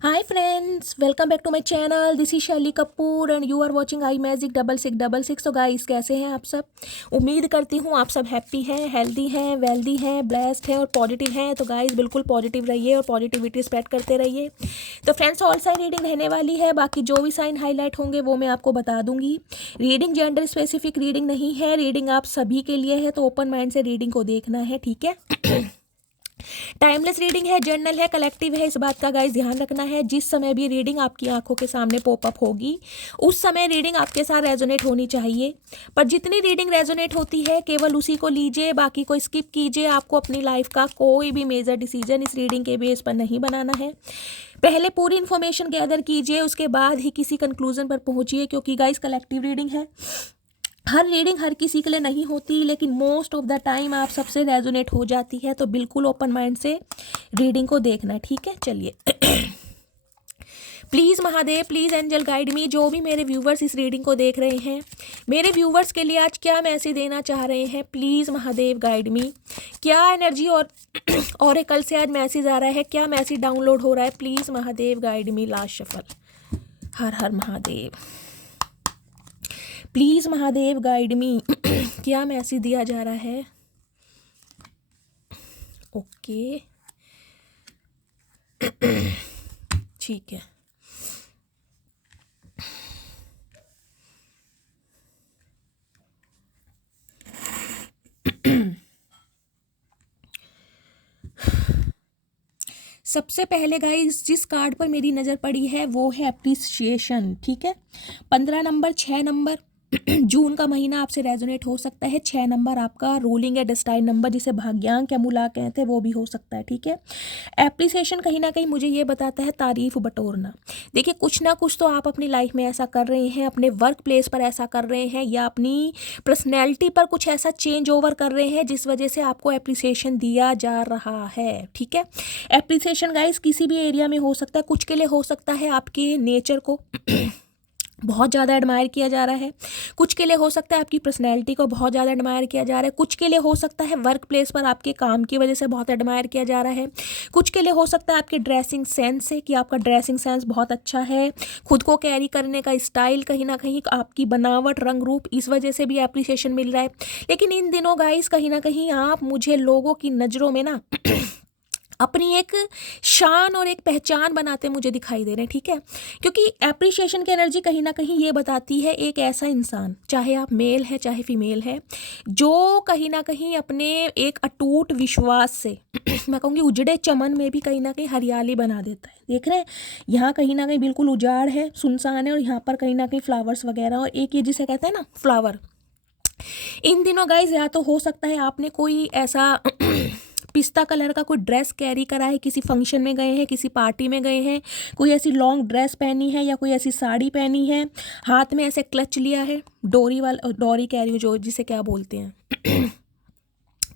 Hi friends, welcome back to my channel. This is शैली Kapoor and you are watching I magic 6666। तो guys कैसे हैं आप सब? उम्मीद करती हूँ आप सब हैप्पी हैं, हेल्दी हैं, वेल्दी हैं, ब्लेस्ड हैं और पॉजिटिव हैं। तो गाइस बिल्कुल पॉजिटिव रहिए और पॉजिटिविटी स्प्रेड करते रहिए। तो फ्रेंड्स ऑल साइन रीडिंग रहने वाली है, बाकी जो भी साइन हाईलाइट होंगे वो मैं आपको बता दूंगी। रीडिंग जेंडर स्पेसिफिक रीडिंग नहीं है, रीडिंग आप सभी के लिए है, तो ओपन माइंड से रीडिंग को देखना है, ठीक है। टाइमलेस रीडिंग है, जर्नल है, कलेक्टिव है, इस बात का गाइस ध्यान रखना है। जिस समय भी रीडिंग आपकी आंखों के सामने पॉपअप होगी उस समय रीडिंग आपके साथ रेजोनेट होनी चाहिए। पर जितनी रीडिंग रेजोनेट होती है केवल उसी को लीजिए, बाकी को स्किप कीजिए। आपको अपनी लाइफ का कोई भी मेजर डिसीजन इस रीडिंग के बेस पर नहीं बनाना है। पहले पूरी इन्फॉर्मेशन गैदर कीजिए, उसके बाद ही किसी कंक्लूजन पर पहुंचिए, क्योंकि गाइस कलेक्टिव रीडिंग है। हर रीडिंग हर किसी के लिए नहीं होती, लेकिन मोस्ट ऑफ द टाइम आप सबसे रेजोनेट हो जाती है। तो बिल्कुल ओपन माइंड से रीडिंग को देखना है, ठीक है। चलिए please Mahadev, please angel guide me. जो भी मेरे व्यूवर्स इस रीडिंग को देख रहे हैं, मेरे व्यूवर्स के लिए आज क्या मैसेज देना चाह रहे हैं, प्लीज़ महादेव गाइड मी। क्या एनर्जी और ऑरेकल से आज मैसेज आ रहा है, क्या मैसेज डाउनलोड हो रहा है, please Mahadev guide me. Last shuffle. Her her Mahadev, please Mahadev guide me. क्या मैसेज दिया जा रहा है? ओके ठीक है। सबसे पहले गाइस जिस कार्ड पर मेरी नज़र पड़ी है वो है अप्रिसिएशन, ठीक है। 15 नंबर, 6 नंबर, जून का महीना आपसे रेजोनेट हो सकता है। 6 नंबर आपका रूलिंग या डेस्टाइन नंबर, जिसे भाग्यांक या मूलांक कहते हैं, वो भी हो सकता है, ठीक है। एप्रिसिएशन कहीं ना कहीं मुझे ये बताता है तारीफ बटोरना। देखिए कुछ ना कुछ तो आप अपनी लाइफ में ऐसा कर रहे हैं, अपने वर्क प्लेस पर ऐसा कर रहे हैं, या अपनी पर्सनैलिटी पर कुछ ऐसा चेंज ओवर कर रहे हैं जिस वजह से आपको एप्रिसिएशन दिया जा रहा है, ठीक है। एप्रिसिएशन गाइस किसी भी एरिया में हो सकता है। कुछ के लिए हो सकता है आपके नेचर को बहुत ज़्यादा एडमायर किया जा रहा है, कुछ के लिए हो सकता है आपकी पर्सनैलिटी को बहुत ज़्यादा एडमायर किया जा रहा है, कुछ के लिए हो सकता है वर्क प्लेस पर आपके काम की वजह से बहुत एडमायर किया जा रहा है, कुछ के लिए हो सकता है आपके ड्रेसिंग सेंस से कि आपका ड्रेसिंग सेंस बहुत अच्छा है, खुद को कैरी करने का स्टाइल, कहीं ना कहीं आपकी बनावट, रंग रूप, इस वजह से भी एप्रिसिएशन मिल रहा है। लेकिन इन दिनों गाइस कहीं ना कहीं आप मुझे लोगों की नज़रों में ना अपनी एक शान और एक पहचान बनाते मुझे दिखाई दे रहे हैं, ठीक है। क्योंकि एप्रिसिएशन की एनर्जी कहीं ना कहीं ये बताती है एक ऐसा इंसान, चाहे आप मेल है चाहे फीमेल है, जो कहीं ना कहीं अपने एक अटूट विश्वास से मैं कहूँगी उजड़े चमन में भी कहीं ना कहीं हरियाली बना देता है। देख रहे हैं यहाँ कहीं ना कहीं बिल्कुल उजाड़ है, सुनसान है, और यहाँ पर कहीं ना कहीं फ्लावर्स वगैरह, और एक ये जिसे कहते हैं ना फ्लावर। इन दिनों गाइज या तो हो सकता है आपने कोई ऐसा पिस्ता कलर का कोई ड्रेस कैरी करा है, किसी फंक्शन में गए हैं, किसी पार्टी में गए हैं, कोई ऐसी लॉन्ग ड्रेस पहनी है या कोई ऐसी साड़ी पहनी है, हाथ में ऐसे क्लच लिया है, डोरी कैरी हो, जो जिसे क्या बोलते हैं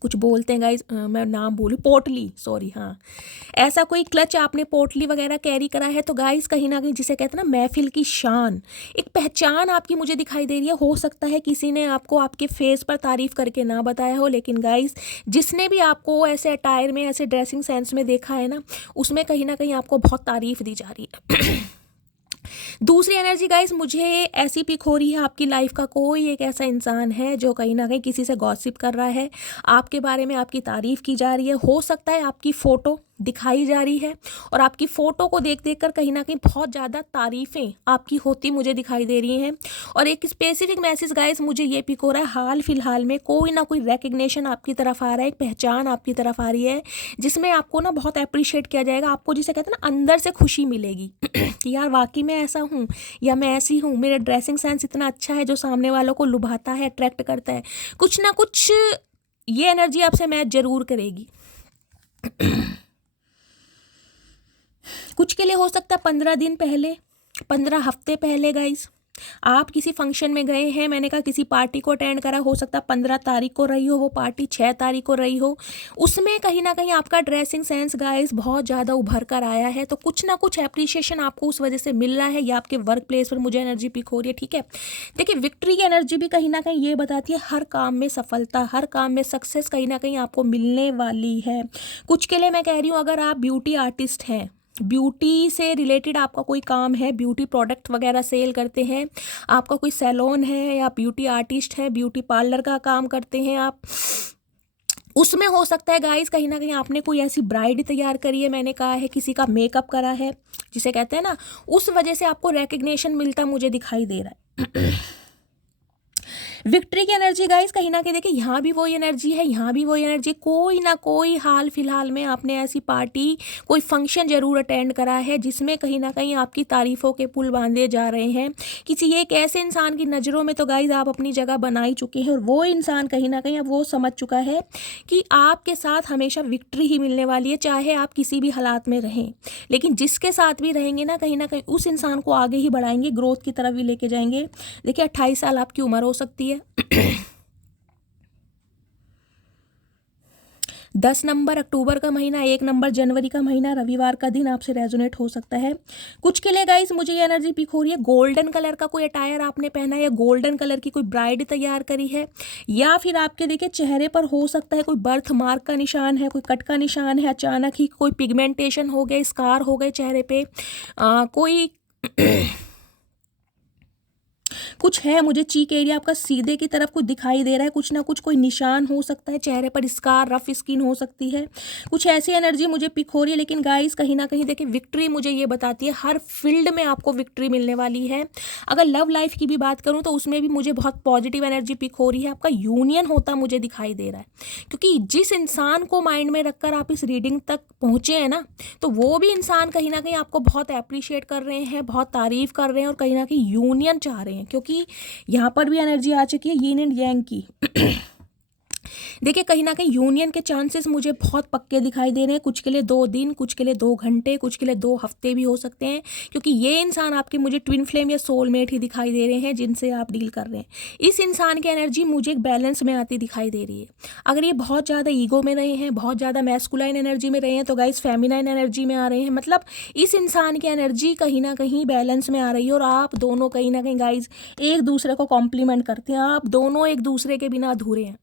कुछ बोलते हैं गाइज, मैं नाम बोलूँ, पोटली, सॉरी, हाँ, ऐसा कोई क्लच आपने पोटली वगैरह कैरी करा है। तो गाइज कहीं ना कहीं जिसे कहते हैं ना महफिल की शान, एक पहचान आपकी मुझे दिखाई दे रही है। हो सकता है किसी ने आपको आपके फेस पर तारीफ करके ना बताया हो, लेकिन गाइज जिसने भी आपको ऐसे अटायर में, ऐसे ड्रेसिंग सेंस में देखा है ना, उसमें कहीं ना कहीं आपको बहुत तारीफ दी जा रही है। दूसरी एनर्जी गाइस मुझे ऐसी पिक हो रही है, आपकी लाइफ का कोई एक ऐसा इंसान है जो कहीं ना कहीं किसी से गॉसिप कर रहा है, आपके बारे में आपकी तारीफ की जा रही है। हो सकता है आपकी फ़ोटो दिखाई जा रही है और आपकी फ़ोटो को देख देख कर कहीं ना कहीं बहुत ज़्यादा तारीफ़ें आपकी होती मुझे दिखाई दे रही हैं। और एक स्पेसिफिक मैसेज गाइस मुझे ये पिक हो रहा है, हाल फिलहाल में कोई ना कोई रिकग्निशन आपकी तरफ आ रहा है, एक पहचान आपकी तरफ आ रही है, जिसमें आपको ना बहुत अप्रिशिएट किया जाएगा। आपको जिसे कहते हैं ना अंदर से खुशी मिलेगी कि यार वाकई मैं ऐसा हूँ या मैं ऐसी हूँ, मेरा ड्रेसिंग सेंस इतना अच्छा है जो सामने वालों को लुभाता है, अट्रैक्ट करता है। कुछ ना कुछ ये एनर्जी आपसे मैच जरूर करेगी। कुछ के लिए हो सकता है 15 दिन पहले, 15 हफ्ते पहले गाइस आप किसी फंक्शन में गए हैं, मैंने कहा किसी पार्टी को अटेंड करा, हो सकता है 15 तारीख को रही हो वो पार्टी, 6 तारीख को रही हो, उसमें कहीं ना कहीं आपका ड्रेसिंग सेंस गाइस बहुत ज़्यादा उभर कर आया है। तो कुछ ना कुछ एप्रिशिएशन आपको उस वजह से मिल रहा है, या आपके वर्क प्लेस पर मुझे एनर्जी पिक हो रही है, ठीक है। देखिए विक्ट्री की एनर्जी भी कहीं ना कहीं ये बताती है हर काम में सफलता, हर काम में सक्सेस कहीं ना कहीं आपको मिलने वाली है। कुछ के लिए मैं कह रही हूँ अगर आप ब्यूटी आर्टिस्ट हैं, ब्यूटी से रिलेटेड आपका कोई काम है, ब्यूटी प्रोडक्ट वगैरह सेल करते हैं, आपका कोई सैलून है या ब्यूटी आर्टिस्ट है, ब्यूटी पार्लर का काम करते हैं आप, उसमें हो सकता है गाइस कहीं ना कहीं आपने कोई ऐसी ब्राइड तैयार करी है, मैंने कहा है किसी का मेकअप करा है, जिसे कहते हैं ना, उस वजह से आपको रिकग्निशन मिलता मुझे दिखाई दे रहा है। विक्ट्री की एनर्जी गाइस कहीं ना कहीं देखिए, यहाँ भी वही एनर्जी है, यहाँ भी वही एनर्जी, कोई ना कोई हाल फिलहाल में आपने ऐसी पार्टी, कोई फंक्शन जरूर अटेंड करा है जिसमें कहीं ना कहीं आपकी तारीफों के पुल बांधे जा रहे हैं। किसी एक ऐसे इंसान की नज़रों में तो गाइस आप अपनी जगह बना ही चुके हैं, और वो इंसान कहीं ना कहीं अब वो समझ चुका है कि आपके साथ हमेशा विक्ट्री ही मिलने वाली है, चाहे आप किसी भी हालात में रहें। लेकिन जिसके साथ भी रहेंगे ना कहीं उस इंसान को आगे ही बढ़ाएंगे, ग्रोथ की तरफ भी लेके जाएंगे। देखिए 28 साल आपकी उम्र हो सकती है। 10 नंबर अक्टूबर का महीना, 1 नंबर जनवरी का महीना, रविवार का दिन आपसे रेजोनेट हो सकता है। कुछ के लिए गाइस मुझे ये एनर्जी पिक हो रही है, गोल्डन कलर का कोई अटायर आपने पहना है, या गोल्डन कलर की कोई ब्राइड तैयार करी है, या फिर आपके देखिए चेहरे पर हो सकता है कोई बर्थ मार्क का निशान है, कोई कट का निशान है, अचानक ही कोई पिगमेंटेशन हो गए, स्कार हो गए चेहरे पे, कोई कुछ है, मुझे चीक एरिया आपका सीधे की तरफ कुछ दिखाई दे रहा है, कुछ ना कुछ कोई निशान हो सकता है चेहरे पर, स्कार, रफ स्किन हो सकती है, कुछ ऐसी एनर्जी मुझे पिक हो रही है। लेकिन गाइस कहीं ना कहीं देखिए विक्ट्री मुझे ये बताती है, हर फील्ड में आपको विक्ट्री मिलने वाली है। अगर लव लाइफ की भी बात करूँ तो उसमें भी मुझे बहुत पॉजिटिव एनर्जी पिक हो रही है, आपका यूनियन होता मुझे दिखाई दे रहा है, क्योंकि जिस इंसान को माइंड में रखकर आप इस रीडिंग तक पहुँचे हैं ना, तो वो भी इंसान कहीं ना कहीं आपको बहुत अप्रिशिएट कर रहे हैं, बहुत तारीफ कर रहे हैं, और कहीं ना कहीं यूनियन चाह रहे हैं, क्योंकि यहाँ पर भी एनर्जी आ चुकी है यीन एंड यांग की। देखिए कहीं ना कहीं यूनियन के चांसेस मुझे बहुत पक्के दिखाई दे रहे हैं, कुछ के लिए 2 दिन, कुछ के लिए 2 घंटे, कुछ के लिए 2 हफ्ते भी हो सकते हैं, क्योंकि ये इंसान आपके मुझे ट्विन फ्लेम या सोलमेट ही दिखाई दे रहे हैं जिनसे आप डील कर रहे हैं। इस इंसान की एनर्जी मुझे एक बैलेंस में आती दिखाई दे रही है। अगर ये बहुत ज़्यादा ईगो में रहे हैं, बहुत ज़्यादा मैस्कुलाइन एनर्जी में रहे हैं, तो गाइस फेमिनाइन एनर्जी में आ रहे हैं, मतलब इस इंसान की एनर्जी कहीं ना कहीं बैलेंस में आ रही है, और आप दोनों कहीं ना कहीं गाइस एक दूसरे को कॉम्प्लीमेंट करते हैं, आप दोनों एक दूसरे के बिना अधूरे हैं।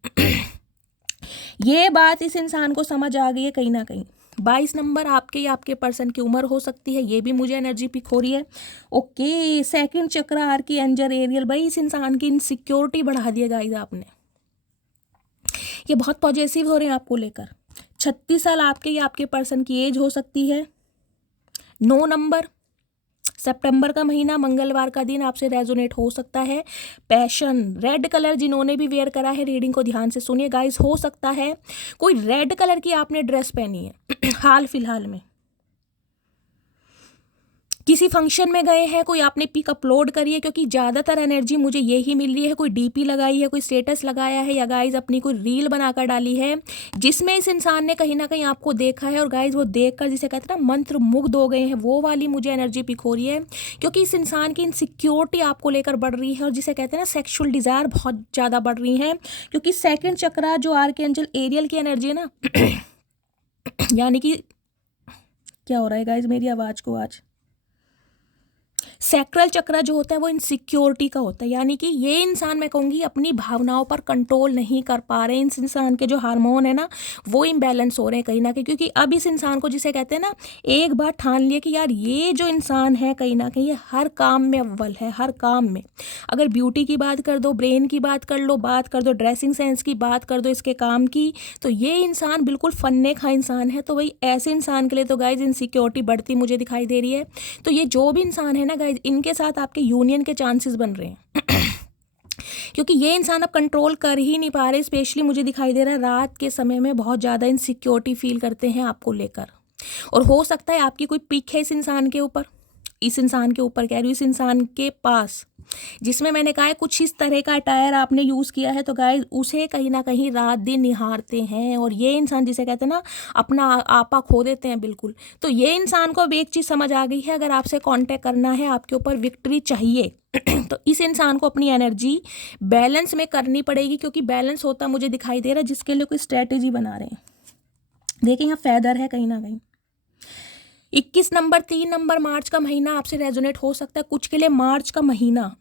ये बात इस इंसान को समझ आ गई है कहीं ना कहीं। 22 नंबर आपके या आपके पर्सन की उम्र हो सकती है, ये भी मुझे एनर्जी पिक हो रही है। ओके, सेकंड चक्र आर्की एंजर एरियल, भाई इस इंसान की इनसिक्योरिटी बढ़ा दिया गाइस आपने, ये बहुत पॉजिटिव हो रहे हैं आपको लेकर। 36 साल आपके या आपके पर्सन की एज हो सकती है। 9 नंबर सितंबर का महीना, मंगलवार का दिन आपसे रेजोनेट हो सकता है। पैशन, रेड कलर जिन्होंने भी वेयर करा है, रीडिंग को ध्यान से सुनिए गाइस, हो सकता है कोई रेड कलर की आपने ड्रेस पहनी है हाल फिलहाल में, किसी फंक्शन में गए हैं, कोई आपने पिक अपलोड करी है, क्योंकि ज़्यादातर एनर्जी मुझे यही मिल रही है, कोई डीपी लगाई है, कोई स्टेटस लगाया है, या गाइज अपनी कोई रील बनाकर डाली है जिसमें इस इंसान ने कहीं ना कहीं आपको देखा है, और गाइज वो देखकर जिसे कहते हैं ना मंत्र मुग्ध हो गए हैं, वो वाली मुझे एनर्जी पिक हो रही है, क्योंकि इस इंसान की इनसिक्योरिटी आपको लेकर बढ़ रही है, और जिसे कहते हैं ना सेक्शुअल डिज़ायर बहुत ज़्यादा बढ़ रही है, क्योंकि सेकेंड चक्रा जो आर्कएंजल एरियल की एनर्जी है ना यानी कि क्या हो रहा है गाइज मेरी आवाज़ को आज, सैक्रल चक्र जो होता है वो इनसिक्योरिटी का होता है, यानी कि ये इंसान मैं कहूँगी अपनी भावनाओं पर कंट्रोल नहीं कर पा रहे हैं, इस इंसान के जो हार्मोन है ना वो इम्बैलेंस हो रहे हैं कहीं ना कहीं, क्योंकि अब इस इंसान को जिसे कहते हैं ना एक बार ठान लिया कि यार ये जो इंसान है कहीं ना कहीं ये हर काम में अव्वल है, हर काम में, अगर ब्यूटी की बात कर दो, ब्रेन की बात कर लो, बात कर दो ड्रेसिंग सेंस की, बात कर दो इसके काम की, तो ये इंसान बिल्कुल फन्ने खा इंसान है। तो भाई ऐसे इंसान के लिए तो गाइज इनसिक्योरिटी बढ़ती मुझे दिखाई दे रही है। तो ये जो भी इंसान है ना गाइज, इनके साथ आपके यूनियन के चांसेस बन रहे हैं क्योंकि ये इंसान अब कंट्रोल कर ही नहीं पा रहे, स्पेशली मुझे दिखाई दे रहा है रात के समय में बहुत ज़्यादा इनसिक्योरिटी फील करते हैं आपको लेकर, और हो सकता है आपकी कोई पिक है इस इंसान के ऊपर, इस इंसान के ऊपर कह रही हूँ, इस इंसान के पास, जिसमें मैंने कहा है कुछ इस तरह का अटायर आपने यूज़ किया है, तो गाइस उसे कहीं ना कहीं रात दिन निहारते हैं, और ये इंसान जिसे कहते हैं ना अपना आपा खो देते हैं बिल्कुल। तो ये इंसान को अब एक चीज़ समझ आ गई है, अगर आपसे कांटेक्ट करना है, आपके ऊपर विक्ट्री चाहिए तो इस इंसान को अपनी एनर्जी बैलेंस में करनी पड़ेगी, क्योंकि बैलेंस होता मुझे दिखाई दे रहा है, जिसके लिए कोई स्ट्रैटेजी बना रहे हैं। देखिए यहाँ फैदर है कहीं ना कहीं। 21 नंबर 3 नंबर मार्च का महीना आपसे रेजोनेट हो सकता है, कुछ के लिए मार्च का महीना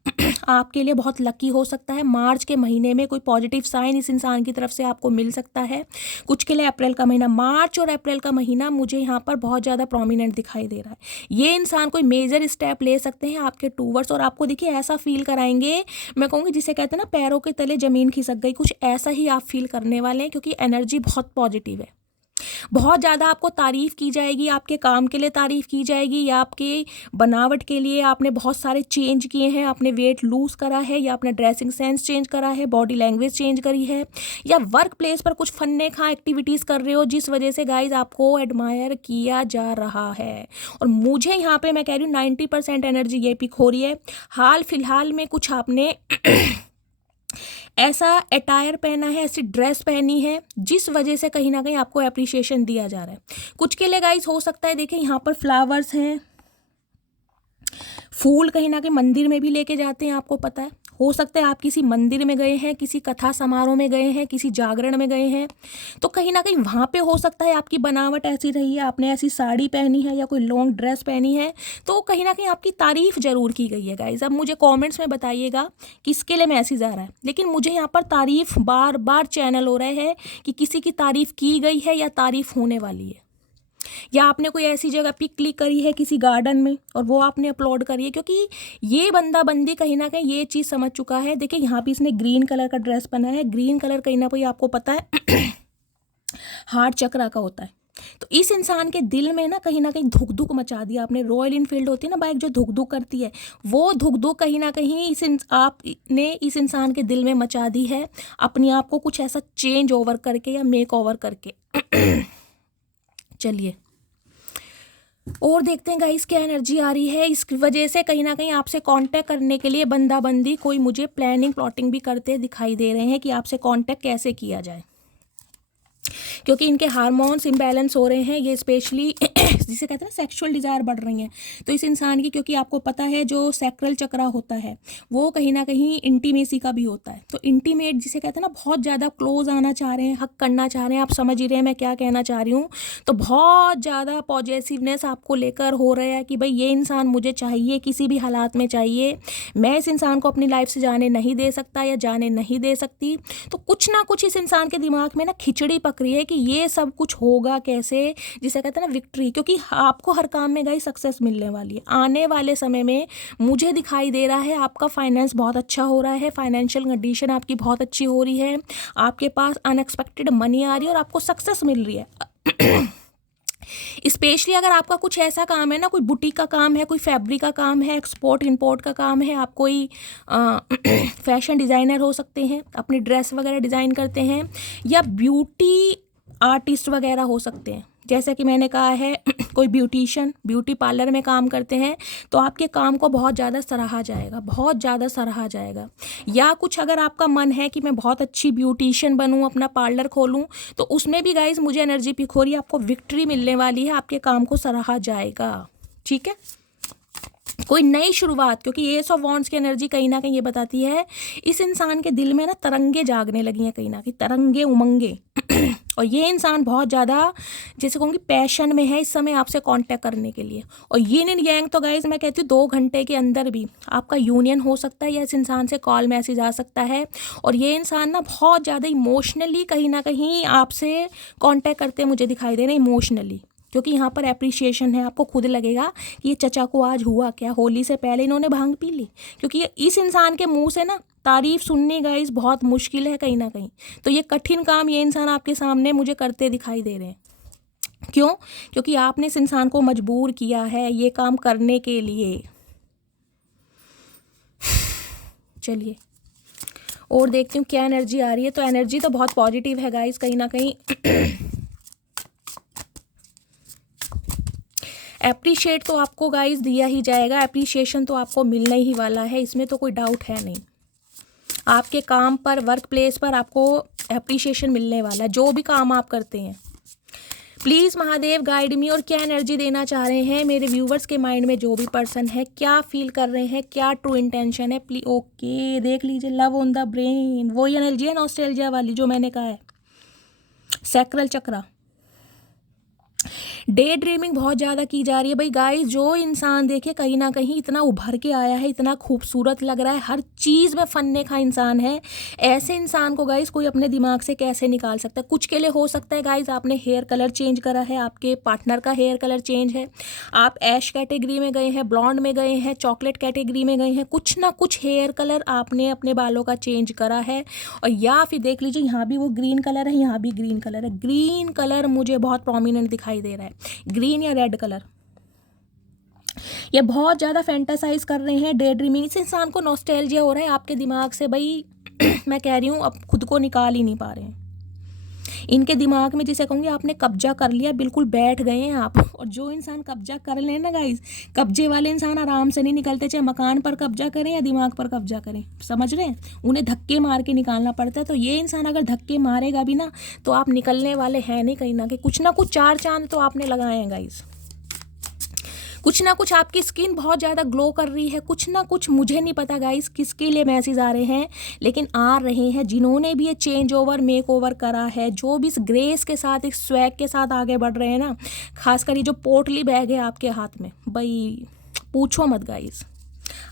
आपके लिए बहुत लकी हो सकता है। मार्च के महीने में कोई पॉजिटिव साइन इस इंसान की तरफ से आपको मिल सकता है। कुछ के लिए अप्रैल का महीना, मार्च और अप्रैल का महीना मुझे यहाँ पर बहुत ज़्यादा प्रोमिनेंट दिखाई दे रहा है। ये इंसान कोई मेजर स्टेप ले सकते हैं आपके टूवर्ड्स, और आपको देखिए ऐसा फील कराएंगे, मैं कहूँगी जिसे कहते हैं ना पैरों के तले ज़मीन खिसक गई, कुछ ऐसा ही आप फील करने वाले हैं, क्योंकि एनर्जी बहुत पॉजिटिव है। बहुत ज़्यादा आपको तारीफ़ की जाएगी, आपके काम के लिए तारीफ़ की जाएगी, या आपके बनावट के लिए आपने बहुत सारे चेंज किए हैं, आपने वेट लूज़ करा है, या आपने ड्रेसिंग सेंस चेंज करा है, बॉडी लैंग्वेज चेंज करी है, या वर्क प्लेस पर कुछ फन्ने खा एक्टिविटीज़ कर रहे हो जिस वजह से गाइज आपको एडमायर किया जा रहा है। और मुझे यहाँ पे मैं कह रही हूँ 90% एनर्जी ये पिक हो रही है। हाल फिलहाल में कुछ आपने ऐसा अटायर पहना है, ऐसी ड्रेस पहनी है जिस वजह से कहीं ना कहीं आपको अप्रिसिएशन दिया जा रहा है। कुछ के लिए गाइस हो सकता है, देखिए यहाँ पर फ्लावर्स हैं, फूल कहीं ना कहीं मंदिर में भी लेके जाते हैं, आपको पता है। हो सकता है आप किसी मंदिर में गए हैं, किसी कथा समारोह में गए हैं, किसी जागरण में गए हैं, तो कहीं ना कहीं वहाँ पे हो सकता है आपकी बनावट ऐसी रही है, आपने ऐसी साड़ी पहनी है या कोई लॉन्ग ड्रेस पहनी है, तो कहीं ना कहीं आपकी तारीफ़ ज़रूर की गई है गाइज। अब मुझे कॉमेंट्स में बताइएगा किसके लिए मैसेज आ रहा है, लेकिन मुझे यहाँ पर तारीफ़ बार बार चैनल हो रहे हैं कि किसी की तारीफ़ की गई है या तारीफ़ होने वाली है, या आपने कोई ऐसी जगह पिक क्लिक करी है किसी गार्डन में और वो आपने अपलोड करी है, क्योंकि ये बंदा बंदी कहीं ना कहीं ये चीज़ समझ चुका है। देखिए यहाँ पे इसने ग्रीन कलर का ड्रेस पहना है, ग्रीन कलर कहीं ना कहीं आपको पता है हार्ट चक्रा का होता है। तो इस इंसान के दिल में ना कहीं धुक धुक मचा दिया आपने। रॉयल इनफील्ड होती है ना बाइक जो धुक धुक करती है, वो धुक धुक कहीं ना कहीं आपने इस इंसान के दिल में मचा दी है, अपने आप को कुछ ऐसा चेंज ओवर करके या मेक ओवर करके। चलिए और देखते हैं गाइस क्या एनर्जी आ रही है। इस वजह से कहीं ना कहीं आपसे कांटेक्ट करने के लिए बंदा बंदी कोई मुझे प्लानिंग प्लॉटिंग भी करते दिखाई दे रहे हैं कि आपसे कांटेक्ट कैसे किया जाए, क्योंकि इनके हार्मोन्स इम्बैलेंस हो रहे हैं। ये स्पेशली जिसे कहते हैं ना सेक्सुअल डिज़ायर बढ़ रही हैं, तो इस इंसान की, क्योंकि आपको पता है जो सैक्रल चक्रा होता है वो कहीं ना कहीं इंटीमेसी का भी होता है। तो इंटीमेट जिसे कहते हैं ना बहुत ज़्यादा क्लोज आना चाह रहे हैं, हक करना चाह रहे हैं, आप समझ ही रहे हैं मैं क्या कहना चाह रही हूँ। तो बहुत ज़्यादा पॉजिटिवनेस आपको लेकर हो रहा है कि भाई ये इंसान मुझे चाहिए, किसी भी हालात में चाहिए, मैं इस इंसान को अपनी लाइफ से जाने नहीं दे सकता या जाने नहीं दे सकती। तो कुछ ना कुछ इस इंसान के दिमाग में ना खिचड़ी पक रही है कि ये सब कुछ होगा कैसे, जिसे कहते हैं ना विक्ट्री, क्योंकि आपको हर काम में गाइस सक्सेस मिलने वाली है आने वाले समय में। मुझे दिखाई दे रहा है आपका फाइनेंस बहुत अच्छा हो रहा है, फाइनेंशियल कंडीशन आपकी बहुत अच्छी हो रही है, आपके पास अनएक्सपेक्टेड मनी आ रही है और आपको सक्सेस मिल रही है। स्पेशली अगर आपका कुछ ऐसा काम है ना, कोई बुटीक का काम है, कोई फैब्रिक का काम है, एक्सपोर्ट इंपोर्ट का काम है, आप कोई फैशन डिज़ाइनर हो सकते हैं, अपनी ड्रेस वगैरह डिज़ाइन करते हैं, या ब्यूटी आर्टिस्ट वगैरह हो सकते हैं, जैसा कि मैंने कहा है कोई ब्यूटिशियन ब्यूटी पार्लर में काम करते हैं, तो आपके काम को बहुत ज़्यादा सराहा जाएगा, बहुत ज़्यादा सराहा जाएगा। या कुछ अगर आपका मन है कि मैं बहुत अच्छी ब्यूटिशियन बनूं, अपना पार्लर खोलूं, तो उसमें भी गाइज मुझे एनर्जी पिक हो रही है, आपको विक्ट्री मिलने वाली है, आपके काम को सराहा जाएगा। ठीक है, कोई नई शुरुआत, क्योंकि एस ऑफ वॉन्ड्स की एनर्जी कहीं ना कहीं ये बताती है इस इंसान के दिल में ना तरंगे जागने लगी हैं, कहीं ना कहीं तरंगे उमंगे। और ये इंसान बहुत ज़्यादा जैसे कहूँगी पैशन में है इस समय आपसे कांटेक्ट करने के लिए। और यिन एंड यांग तो गाइज मैं कहती हूँ 2 घंटे के अंदर भी आपका यूनियन हो सकता है, या इस इंसान से कॉल मैसेज आ सकता है। और ये इंसान ना बहुत ज़्यादा इमोशनली कहीं ना कहीं आपसे कांटेक्ट करते मुझे दिखाई दे रहे हैं, इमोशनली, क्योंकि यहाँ पर अप्रिसिएशन है। आपको खुद लगेगा कि ये चचा को आज हुआ क्या, होली से पहले इन्होंने भांग पी ली, क्योंकि इस इंसान के मुंह से ना तारीफ सुननी गाइस बहुत मुश्किल है कहीं ना कहीं। तो ये कठिन काम ये इंसान आपके सामने मुझे करते दिखाई दे रहे हैं। क्यों? क्योंकि आपने इस इंसान को मजबूर किया है ये काम करने के लिए। चलिए और देखती हूँ क्या एनर्जी आ रही है। तो एनर्जी तो बहुत पॉजिटिव है गाइस कहीं ना कहीं। एप्रिशिएट तो आपको गाइस दिया ही जाएगा, एप्रिशिएशन तो आपको मिलना ही वाला है, इसमें तो कोई डाउट है नहीं। आपके काम पर, वर्क प्लेस पर आपको एप्रिशिएशन मिलने वाला है, जो भी काम आप करते हैं। प्लीज़ महादेव गाइड मी, और क्या एनर्जी देना चाह रहे हैं मेरे व्यूवर्स के माइंड में, जो भी पर्सन है क्या फील कर रहे हैं, क्या ट्रू इंटेंशन है। प्लीज ओके देख लीजिए, लव ऑन द ब्रेन, वही एनर्जी है नॉस्टैल्जिया वाली जो मैंने कहा है, सैक्रल चक्रा। डे ड्रीमिंग बहुत ज़्यादा की जा रही है भाई गाइस। जो इंसान देखे कहीं ना कहीं इतना उभर के आया है, इतना खूबसूरत लग रहा है, हर चीज़ में फन्ने का इंसान है, ऐसे इंसान को गाइस कोई अपने दिमाग से कैसे निकाल सकता है। कुछ के लिए हो सकता है गाइस आपने हेयर कलर चेंज करा है, आपके पार्टनर का हेयर कलर चेंज है, आप ऐश कैटेगरी में गए हैं, ब्लॉन्ड में गए हैं, चॉकलेट कैटेगरी में गए हैं, कुछ ना कुछ हेयर कलर आपने अपने बालों का चेंज करा है। और या फिर देख लीजिए यहाँ भी वो ग्रीन कलर है, यहाँ भी ग्रीन कलर है। ग्रीन कलर मुझे बहुत प्रोमिनेंट दिखाई दे रहा है, ग्रीन या रेड कलर। ये बहुत ज़्यादा फैंटासाइज कर रहे हैं, डे ड्रीमिंग। इस इंसान को नॉस्टैल्जिया हो रहा है आपके दिमाग से भाई। मैं कह रही हूँ अब खुद को निकाल ही नहीं पा रहे हैं इनके दिमाग में, जिसे कहूँगी आपने कब्जा कर लिया, बिल्कुल बैठ गए हैं आप। और जो इंसान कब्जा कर ले ना गाइस, कब्जे वाले इंसान आराम से नहीं निकलते, चाहे मकान पर कब्जा करें या दिमाग पर कब्जा करें, समझ रहे हैं, उन्हें धक्के मार के निकालना पड़ता है। तो ये इंसान अगर धक्के मारेगा भी ना तो आप निकलने वाले हैं नहीं, कहीं ना कहीं कुछ ना कुछ चार चांद तो आपने लगाए हैं गाइस। कुछ ना कुछ आपकी स्किन बहुत ज़्यादा ग्लो कर रही है, कुछ ना कुछ, मुझे नहीं पता गाइस किसके लिए मैसेज आ रहे हैं, लेकिन आ रहे हैं। जिन्होंने भी ये चेंज ओवर मेक ओवर करा है, जो भी इस ग्रेस के साथ, इस स्वैग के साथ आगे बढ़ रहे हैं ना, खासकर ये जो पोटली बैग है आपके हाथ में, भाई पूछो मत गाइस,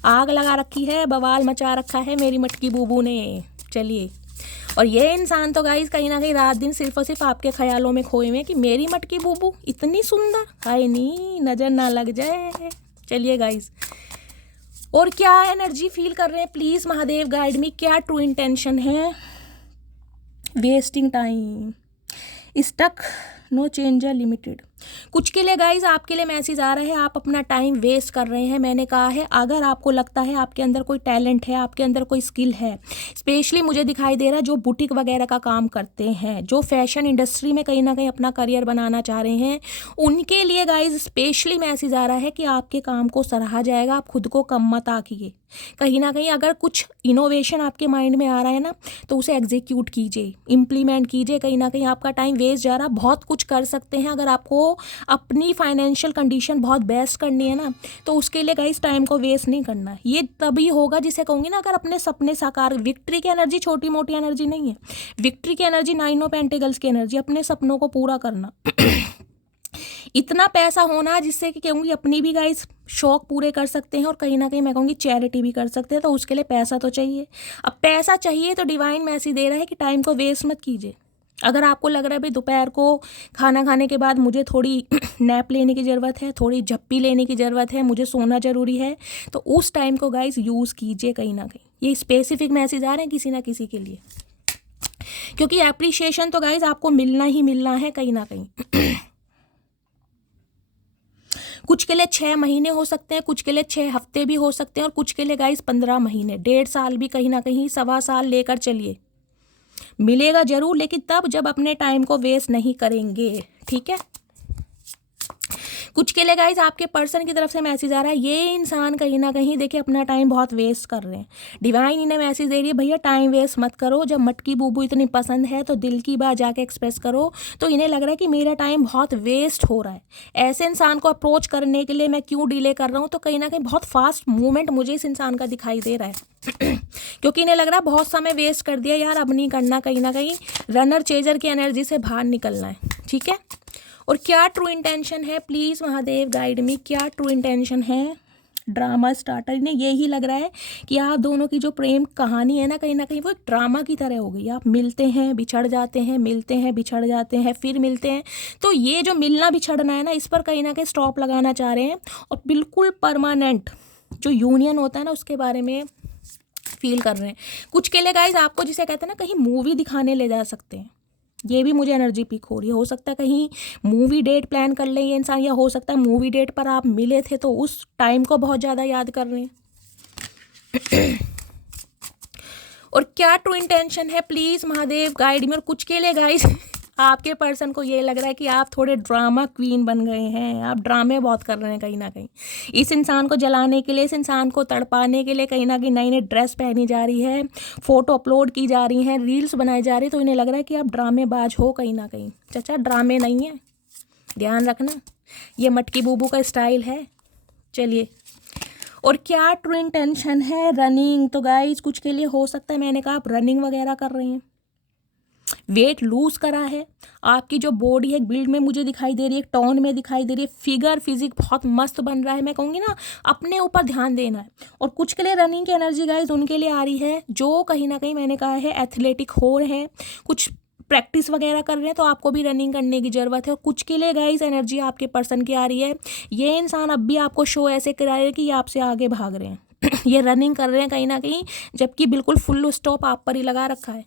आग लगा रखी है, बवाल मचा रखा है मेरी मटकी बूबू ने। चलिए, और ये इंसान तो गाइस कहीं ना कहीं रात दिन सिर्फ और सिर्फ आपके ख्यालों में खोए हुए हैं कि मेरी मटकी बूबू इतनी सुंदर, हाय नहीं नज़र ना लग जाए। चलिए गाइस, और क्या एनर्जी फील कर रहे हैं प्लीज़ महादेव गाइड मी, क्या ट्रू इंटेंशन है। Wasting time, stuck, no changer limited. कुछ के लिए गाइज आपके लिए मैसेज आ रहा है आप अपना टाइम वेस्ट कर रहे हैं। मैंने कहा है अगर आपको लगता है आपके अंदर कोई टैलेंट है, आपके अंदर कोई स्किल है, स्पेशली मुझे दिखाई दे रहा है जो बुटीक वगैरह का काम करते हैं, जो फैशन इंडस्ट्री में कहीं ना कहीं अपना करियर बनाना चाह रहे हैं, उनके लिए गाइज स्पेशली मैसेज आ रहा है कि आपके काम को सराहा जाएगा। आप खुद को कम मत आंकिए। कहीं ना कहीं अगर कुछ इनोवेशन आपके माइंड में आ रहा है ना तो उसे एग्जीक्यूट कीजिए, इम्प्लीमेंट कीजिए। कहीं ना कहीं आपका टाइम वेस्ट जा रहा है, बहुत कुछ कर सकते हैं। अगर आपको अपनी फाइनेंशियल कंडीशन बहुत बेस्ट करनी है ना तो उसके लिए गाइस टाइम को वेस्ट नहीं करना है। ये तभी होगा जिसे कहूँगी ना, अगर अपने सपने साकार, विक्ट्री की एनर्जी छोटी मोटी एनर्जी नहीं है, विक्ट्री की एनर्जी नाइन ऑफ पेंटिकल्स की एनर्जी, अपने सपनों को पूरा करना। इतना पैसा होना जिससे कि कहूँगी अपनी भी गाइस शौक पूरे कर सकते हैं और कहीं ना कहीं मैं कहूँगी चैरिटी भी कर सकते हैं। तो उसके लिए पैसा तो चाहिए। अब पैसा चाहिए तो डिवाइन मैसेज दे रहा है कि टाइम को वेस्ट मत कीजिए। अगर आपको लग रहा है भाई दोपहर को खाना खाने के बाद मुझे थोड़ी नैप लेने की ज़रूरत है, थोड़ी झप्पी लेने की ज़रूरत है, मुझे सोना ज़रूरी है, तो उस टाइम को गाइस यूज़ कीजिए। कहीं ना कहीं ये स्पेसिफिक मैसेज आ रहे हैं किसी ना किसी के लिए, क्योंकि एप्रिशिएशन तो गाइस आपको मिलना ही मिलना है कहीं ना कहीं। कुछ के लिए 6 महीने हो सकते हैं, कुछ के लिए 6 हफ्ते भी हो सकते हैं, और कुछ के लिए गाइस 15 महीने, 1.5 साल भी, कहीं ना कहीं 1.25 साल लेकर चलिए। मिलेगा जरूर, लेकिन तब जब अपने टाइम को वेस्ट नहीं करेंगे, ठीक है। कुछ के लिए गाइज आपके पर्सन की तरफ से मैसेज आ रहा है, ये इंसान कहीं ना कहीं देखिए अपना टाइम बहुत वेस्ट कर रहे हैं। डिवाइन इन्हें मैसेज दे रही है भैया टाइम वेस्ट मत करो, जब मटकी बूबू इतनी पसंद है तो दिल की बात जाके एक्सप्रेस करो। तो इन्हें लग रहा है कि मेरा टाइम बहुत वेस्ट हो रहा है। ऐसे इंसान को अप्रोच करने के लिए मैं क्यों डिले कर रहा हूँ, तो कहीं ना कहीं बहुत फास्ट मूवमेंट मुझे इस इंसान का दिखाई दे रहा है। क्योंकि इन्हें लग रहा है बहुत समय वेस्ट कर दिया यार, अब नहीं करना, कहीं ना कहीं रनर चेजर की एनर्जी से बाहर निकलना है, ठीक है। और क्या ट्रू इंटेंशन है प्लीज़ महादेव गाइड मी, क्या ट्रू इंटेंशन है। ड्रामा स्टार्टर, इन्हें यही लग रहा है कि आप दोनों की जो प्रेम कहानी है ना कहीं वो एक ड्रामा की तरह हो गई। आप मिलते हैं, बिछड़ जाते हैं, मिलते हैं, बिछड़ जाते हैं, फिर मिलते हैं। तो ये जो मिलना बिछड़ना है ना, इस पर कहीं ना कहीं स्टॉप लगाना चाह रहे हैं और बिल्कुल परमानेंट जो यूनियन होता है ना उसके बारे में फील कर रहे हैं। कुछ के लिए गाइज आपको जिसे कहते हैं ना कहीं मूवी दिखाने ले जा सकते हैं, ये भी मुझे एनर्जी पिक हो रही है। हो सकता है कहीं मूवी डेट प्लान कर लें ये इंसान, या हो सकता है मूवी डेट पर आप मिले थे तो उस टाइम को बहुत ज़्यादा याद कर रहे हैं। और क्या ट्रू इंटेंशन है प्लीज़ महादेव गाइड में। और कुछ के लिए गाइस आपके पर्सन को ये लग रहा है कि आप थोड़े ड्रामा क्वीन बन गए हैं, आप ड्रामे बहुत कर रहे हैं कहीं ना कहीं। इस इंसान को जलाने के लिए, इस इंसान को तड़पाने के लिए कहीं ना कहीं नई नई ड्रेस पहनी जा रही है, फ़ोटो अपलोड की जा रही हैं, रील्स बनाई जा रही है। तो इन्हें लग रहा है कि आप ड्रामेबाज हो कहीं ना कहीं। चाचा ड्रामे नहीं है, ध्यान रखना, ये मटकी बूबू का स्टाइल है। चलिए, और क्या ट्रू इंटेंशन है। रनिंग, तो गाइज कुछ के लिए हो सकता है मैंने कहा आप रनिंग वगैरह कर रहे हैं, वेट लूज करा है, आपकी जो बॉडी है बिल्ड में मुझे दिखाई दे रही है, टोन में दिखाई दे रही है, फिगर फिजिक बहुत मस्त बन रहा है। मैं कहूँगी ना अपने ऊपर ध्यान देना है। और कुछ के लिए रनिंग की एनर्जी गाइज उनके लिए आ रही है जो कहीं ना कहीं मैंने कहा है एथलेटिक हो रहे हैं, कुछ प्रैक्टिस वगैरह कर रहे हैं, तो आपको भी रनिंग करने की ज़रूरत है। और कुछ के लिए गाइज एनर्जी आपके पर्सन की आ रही है, ये इंसान अब भी आपको शो ऐसे करा रहे हैं कि ये आपसे आगे भाग रहे हैं ये रनिंग कर रहे हैं कहीं ना कहीं, जबकि बिल्कुल फुल स्टॉप आप पर ही लगा रखा है।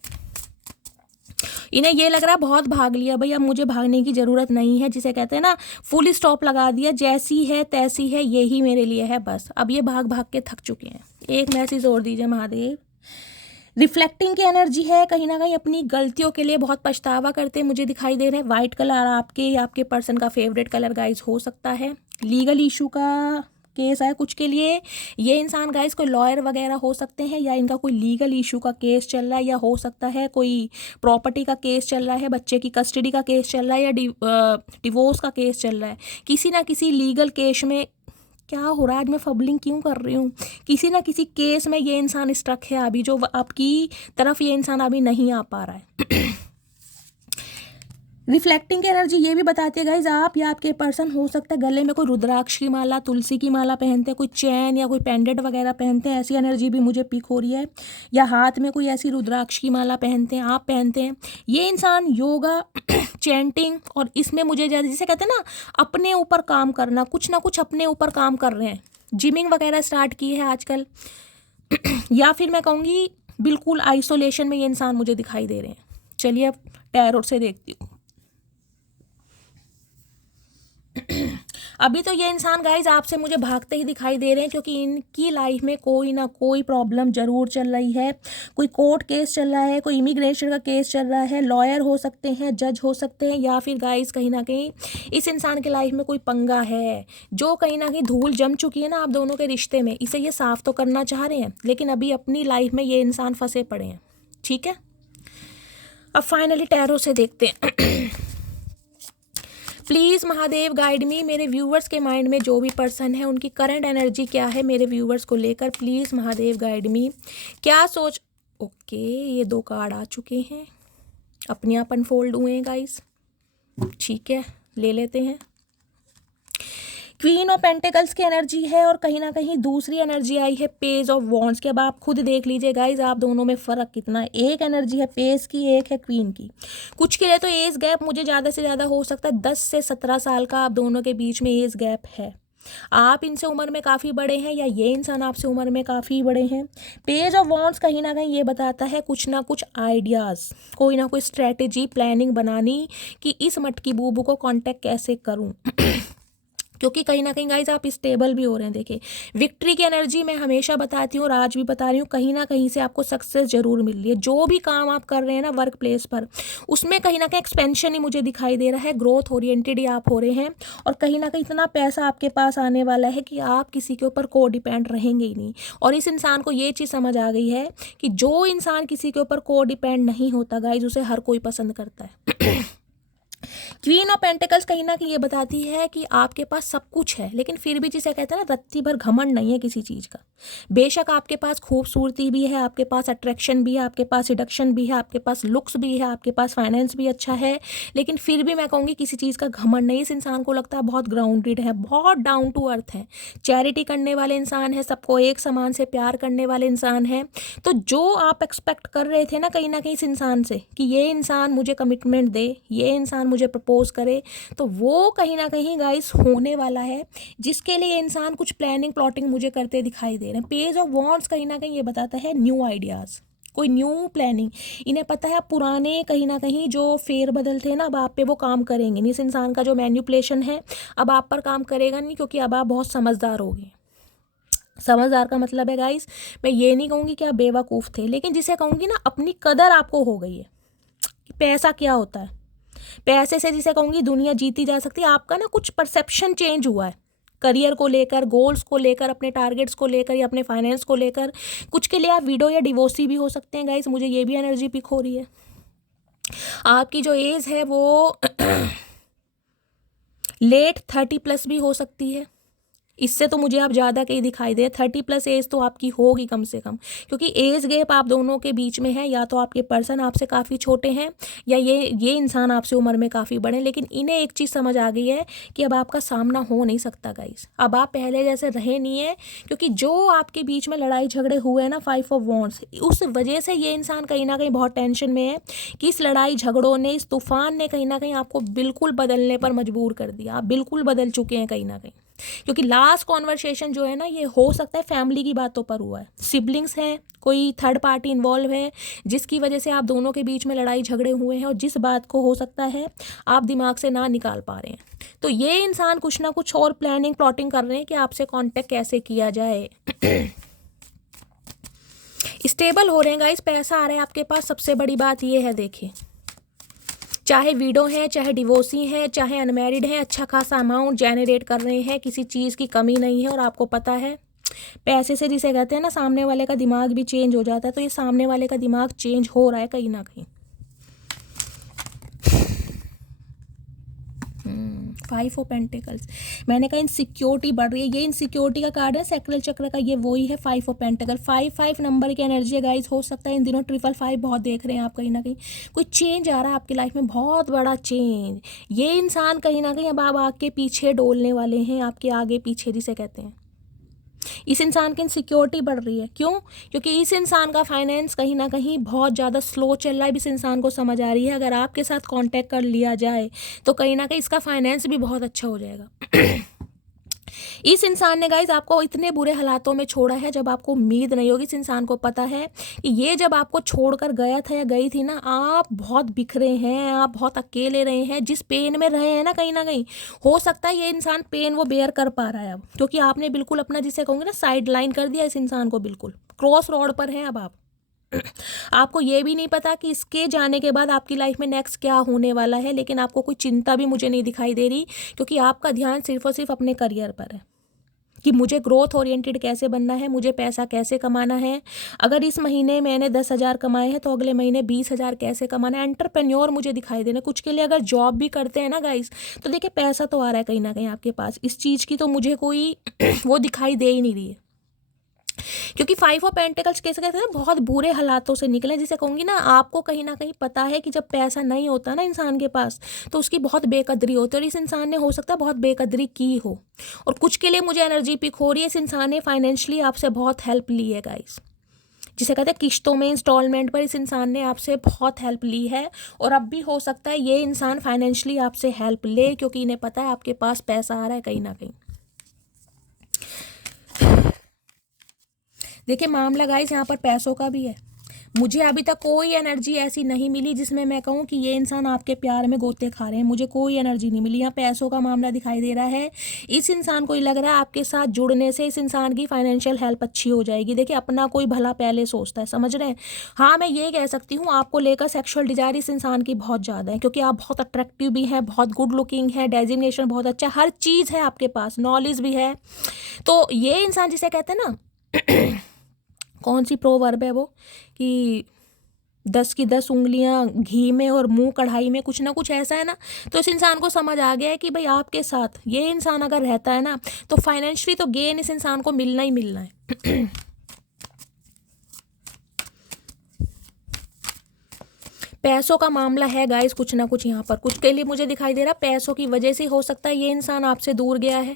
इन्हें ये लग रहा है बहुत भाग लिया भाई, अब मुझे भागने की ज़रूरत नहीं है, जिसे कहते हैं ना फुल स्टॉप लगा दिया, जैसी है तैसी है, यही मेरे लिए है बस। अब ये भाग भाग के थक चुके हैं। एक मैसेज और दीजिए महादेव। रिफ्लेक्टिंग की एनर्जी है, कहीं ना कहीं अपनी गलतियों के लिए बहुत पछतावा करते मुझे दिखाई दे रहे हैं। वाइट कलर आपके पर्सन का फेवरेट कलर गाइस हो सकता है। लीगल इशू का केस है कुछ के लिए, ये इंसान गाइस कोई लॉयर वगैरह हो सकते हैं, या इनका कोई लीगल इशू का केस चल रहा है, या हो सकता है कोई प्रॉपर्टी का केस चल रहा है, बच्चे की कस्टडी का केस चल रहा है, या डिवोर्स का केस चल रहा है। किसी ना किसी लीगल केस में, क्या हो रहा है आज मैं फबलिंग क्यों कर रही हूँ, किसी ना किसी केस में ये इंसान स्ट्रक है अभी, जो आपकी तरफ ये इंसान अभी नहीं आ पा रहा है रिफ्लेक्टिंग की एनर्जी ये भी बताती है गाइज, आप या आपके पर्सन हो सकता है गले में कोई रुद्राक्ष की माला, तुलसी की माला पहनते हैं, कोई चैन या कोई पेंडेंट वगैरह पहनते हैं, ऐसी एनर्जी भी मुझे पिक हो रही है। या हाथ में कोई ऐसी रुद्राक्ष की माला पहनते हैं, आप पहनते हैं। ये इंसान योगा चैंटिंग और इसमें मुझे जैसे कहते हैं ना अपने ऊपर काम करना, कुछ ना कुछ अपने ऊपर काम कर रहे हैं। जिमिंग वगैरह स्टार्ट की है आजकल या फिर मैं कहूँगी बिल्कुल आइसोलेशन में ये इंसान मुझे दिखाई दे रहे हैं। चलिए अब टैरोट से देखती हूँ। अभी तो ये इंसान गाइज आपसे मुझे भागते ही दिखाई दे रहे हैं, क्योंकि इनकी लाइफ में कोई ना कोई प्रॉब्लम जरूर चल रही है। कोई कोर्ट केस चल रहा है, कोई इमिग्रेशन का केस चल रहा है, लॉयर हो सकते हैं, जज हो सकते हैं, या फिर गाइज कहीं ना कहीं इस इंसान की लाइफ में कोई पंगा है जो कहीं ना कहीं धूल जम चुकी है ना आप दोनों के रिश्ते में। इसे ये साफ तो करना चाह रहे हैं, लेकिन अभी अपनी लाइफ में ये इंसान फंसे पड़े हैं। ठीक है, अब फाइनली टैरो से देखते हैं प्लीज़ महादेव गाइड मी। मेरे व्यूवर्स के माइंड में जो भी पर्सन है उनकी करंट एनर्जी क्या है मेरे व्यूवर्स को लेकर, प्लीज़ महादेव गाइड मी। क्या सोच, ओके ये 2 कार्ड आ चुके हैं, अपने आप अनफोल्ड हुए हैं गाइस। ठीक है, ले लेते हैं। क्वीन ऑफ पेंटिकल्स की एनर्जी है, और कहीं ना कहीं दूसरी एनर्जी आई है पेज ऑफ वॉन्ड्स की। अब आप खुद देख लीजिए गाइज आप दोनों में फ़र्क कितना है। एक एनर्जी है पेज की, एक है क्वीन की। कुछ के लिए तो एज गैप मुझे ज़्यादा से ज़्यादा हो सकता है 10 से 17 साल का आप दोनों के बीच में एज गैप है। आप इनसे उम्र में काफ़ी बड़े हैं, या ये इंसान आपसे उम्र में काफ़ी बड़े हैं। पेज ऑफ वॉन्ड्स कहीं ना कहीं ये बताता है कुछ ना कुछ आइडियाज़, कोई ना कोई स्ट्रेटेजी प्लानिंग बनानी कि इस मटकी बूबू को कांटेक्ट कैसे करूं क्योंकि कहीं ना कहीं गाइज आप स्टेबल भी हो रहे हैं। देखिए विक्ट्री की एनर्जी मैं हमेशा बताती हूँ और आज भी बता रही हूँ, कहीं ना कहीं से आपको सक्सेस जरूर मिल रही है। जो भी काम आप कर रहे हैं ना वर्क प्लेस पर, उसमें कहीं ना कहीं एक्सपेंशन ही मुझे दिखाई दे रहा है, ग्रोथ ओरिएंटेड ही आप हो रहे हैं। और कहीं ना कहीं इतना पैसा आपके पास आने वाला है कि आप किसी के ऊपर को डिपेंड रहेंगे ही नहीं। और इस इंसान को ये चीज़ समझ आ गई है कि जो इंसान किसी के ऊपर को डिपेंड नहीं होता गाइज, उसे हर कोई पसंद करता है। क्वीन ऑफ पेंटिकल्स कहीं ना कहीं ये बताती है कि आपके पास सब कुछ है, लेकिन फिर भी जिसे कहते हैं ना रत्ती भर घमंड नहीं है किसी चीज़ का। बेशक आपके पास खूबसूरती भी है, आपके पास अट्रैक्शन भी है, आपके पास सिडक्शन भी है, आपके पास लुक्स भी है, आपके पास फाइनेंस भी अच्छा है, लेकिन फिर भी मैं कहूँगी किसी चीज़ का घमंड नहीं। इस इंसान को लगता है बहुत ग्राउंडेड है, बहुत डाउन टू अर्थ है, चैरिटी करने वाले इंसान है, सबको एक समान से प्यार करने वाले इंसान है। तो जो आप एक्सपेक्ट कर रहे थे ना कहीं इस इंसान से कि ये इंसान मुझे कमिटमेंट दे, ये इंसान मुझे प्रपोज करे, तो वो कहीं ना कहीं गाइस होने वाला है, जिसके लिए इंसान कुछ प्लानिंग प्लॉटिंग मुझे करते दिखाई दे रहे हैं। पेज ऑफ वॉन्ड्स कहीं ना कहीं ये बताता है न्यू आइडियाज़, कोई न्यू प्लानिंग। इन्हें पता है आप पुराने कहीं ना कहीं जो फेर बदल थे ना, अब आप पे वो काम करेंगे नहीं। इस इंसान का जो मैन्युपुलेशन है अब आप पर काम करेगा नहीं, क्योंकि अब आप बहुत समझदार हो गए। समझदार का मतलब है गाइस, मैं ये नहीं कहूँगी कि आप बेवकूफ़ थे, लेकिन जिसे कहूँगी ना अपनी कदर आपको हो गई है कि पैसा क्या होता है। पैसे से जिसे कहूँगी दुनिया जीती जा सकती है। आपका ना कुछ परसेप्शन चेंज हुआ है करियर को लेकर, गोल्स को लेकर, अपने टारगेट्स को लेकर, या अपने फाइनेंस को लेकर। कुछ के लिए आप विडो या डिवोर्सी भी हो सकते हैं गाइस, मुझे ये भी एनर्जी पिक हो रही है। आपकी जो एज है वो लेट 30+ भी हो सकती है, इससे तो मुझे आप ज़्यादा कहीं दिखाई दे, 30+ एज तो आपकी होगी कम से कम, क्योंकि एज गैप आप दोनों के बीच में है। या तो आपके पर्सन आपसे काफ़ी छोटे हैं या ये इंसान आपसे उम्र में काफ़ी बड़े हैं। लेकिन इन्हें एक चीज़ समझ आ गई है कि अब आपका सामना हो नहीं सकता गाइस, अब आप पहले जैसे रहे नहीं है, क्योंकि जो आपके बीच में लड़ाई झगड़े हुए हैं ना 5 ऑफ वॉन्ड्स, उस वजह से ये इंसान कहीं ना कहीं बहुत टेंशन में है कि इस लड़ाई झगड़ों ने, इस तूफान ने कहीं ना कहीं आपको बिल्कुल बदलने पर मजबूर कर दिया। आप बिल्कुल बदल चुके हैं कहीं ना कहीं, क्योंकि लास्ट कॉन्वर्सेशन जो है ना, ये हो सकता है फैमिली की बातों पर हुआ है, सिबलिंग्स हैं, कोई थर्ड पार्टी इन्वॉल्व है जिसकी वजह से आप दोनों के बीच में लड़ाई झगड़े हुए हैं, और जिस बात को हो सकता है आप दिमाग से ना निकाल पा रहे हैं। तो ये इंसान कुछ ना कुछ और प्लानिंग प्लॉटिंग कर रहे हैं कि आपसे कांटेक्ट कैसे किया जाए। स्टेबल हो रहे हैं गाइस, पैसा आ रहा है आपके पास, सबसे बड़ी बात ये है। देखिए, चाहे विडो हैं, चाहे डिवोर्सी हैं, चाहे अनमैरिड हैं, अच्छा खासा अमाउंट जनरेट कर रहे हैं, किसी चीज़ की कमी नहीं है। और आपको पता है पैसे से, जिसे कहते हैं ना, सामने वाले का दिमाग भी चेंज हो जाता है, तो ये सामने वाले का दिमाग चेंज हो रहा है कहीं ना कहीं। 5 ऑफ पेंटिकल्स, मैंने कहा इनसिक्योरिटी बढ़ रही है, ये इनसिक्योरिटी का कार्ड है सैक्रल चक्र का, ये वही है 5 ऑफ पेंटिकल। 5 नंबर की एनर्जी है गाइस। हो सकता है इन दिनों 555 बहुत देख रहे हैं आप, कहीं ना कहीं कोई चेंज आ रहा है आपकी लाइफ में, बहुत बड़ा चेंज। ये इंसान कहीं ना कहीं अब आप आपके पीछे डोलने वाले हैं, आपके आगे पीछे जिसे कहते हैं। इस इंसान की इनसिक्योरिटी बढ़ रही है, क्यों? क्योंकि इस इंसान का फाइनेंस कहीं ना कहीं बहुत ज़्यादा स्लो चल रहा है। इस इंसान को समझ आ रही है अगर आपके साथ कांटेक्ट कर लिया जाए तो कहीं ना कहीं इसका फाइनेंस भी बहुत अच्छा हो जाएगा। इस इंसान ने गाइज आपको इतने बुरे हालातों में छोड़ा है जब आपको उम्मीद नहीं होगी। इस इंसान को पता है कि ये जब आपको छोड़कर गया था या गई थी ना, आप बहुत बिखरे हैं, आप बहुत अकेले रहे हैं, जिस पेन में रहे हैं ना कहीं हो सकता है ये इंसान पेन वो बेयर कर पा रहा है अब, क्योंकि आपने बिल्कुल अपना, जिसे कहूँगे ना, साइड लाइन कर दिया इस इंसान को, बिल्कुल क्रॉस रोड पर है अब आप। आपको ये भी नहीं पता कि इसके जाने के बाद आपकी लाइफ में नेक्स्ट क्या होने वाला है, लेकिन आपको कोई चिंता भी मुझे नहीं दिखाई दे रही, क्योंकि आपका ध्यान सिर्फ और सिर्फ अपने करियर पर है कि मुझे ग्रोथ ओरिएंटेड कैसे बनना है, मुझे पैसा कैसे कमाना है। अगर इस महीने मैंने 10,000 कमाए हैं तो अगले महीने 20,000 कैसे कमाना है। एंटरप्रेन्योर मुझे दिखाई देना। कुछ के लिए अगर जॉब भी करते हैं ना गाइस, तो देखिए पैसा तो आ रहा है कहीं ना कहीं आपके पास, इस चीज़ की तो मुझे कोई वो दिखाई दे ही नहीं रही है, क्योंकि 5 ऑफ पेंटिकल्स कैसे कहते हैं ना, बहुत बुरे हालातों से निकले, जिसे कहूँगी ना, आपको कहीं ना कहीं पता है कि जब पैसा नहीं होता ना इंसान के पास तो उसकी बहुत बेकदरी होती है, और इस इंसान ने हो सकता है बहुत बेकदरी की हो। और कुछ के लिए मुझे एनर्जी पिक हो रही है, इस इंसान ने फाइनेंशियली आपसे बहुत हेल्प ली है गाइस, जिसे कहते हैं किश्तों में, इंस्टॉलमेंट पर इस इंसान ने आपसे बहुत हेल्प ली है। और अब भी हो सकता है ये इंसान फाइनेंशियली आपसे हेल्प ले, क्योंकि इन्हें पता है आपके पास पैसा आ रहा है कहीं ना कहीं। देखिए मामला गाइस यहाँ पर पैसों का भी है। मुझे अभी तक कोई एनर्जी ऐसी नहीं मिली जिसमें मैं कहूँ कि ये इंसान आपके प्यार में गोते खा रहे हैं, मुझे कोई एनर्जी नहीं मिली। यहाँ पैसों का मामला दिखाई दे रहा है। इस इंसान को ही लग रहा है आपके साथ जुड़ने से इस इंसान की फाइनेंशियल हेल्प अच्छी हो जाएगी। देखिए अपना कोई भला पहले सोचता है, समझ रहे हैं। हाँ मैं ये कह सकती हूँ आपको लेकर सेक्सुअल डिजायर इस इंसान की बहुत ज़्यादा है, क्योंकि आप बहुत अट्रैक्टिव भी हैं, बहुत गुड लुकिंग है, डेजिग्नेशन बहुत अच्छा, हर चीज़ है आपके पास, नॉलेज भी है। तो ये इंसान जिसे कहते हैं ना कौन सी प्रोवर्ब है वो, कि 10 की 10 उंगलियां घी में और मुंह कढ़ाई में, कुछ ना कुछ ऐसा है ना। तो इस इंसान को समझ आ गया है कि भाई आपके साथ ये इंसान अगर रहता है ना तो फाइनेंशियली तो गेन इस इंसान को मिलना ही मिलना है। पैसों का मामला है गाइस, कुछ ना कुछ यहाँ पर कुछ के लिए मुझे दिखाई दे रहा है पैसों की वजह से हो सकता है ये इंसान आपसे दूर गया है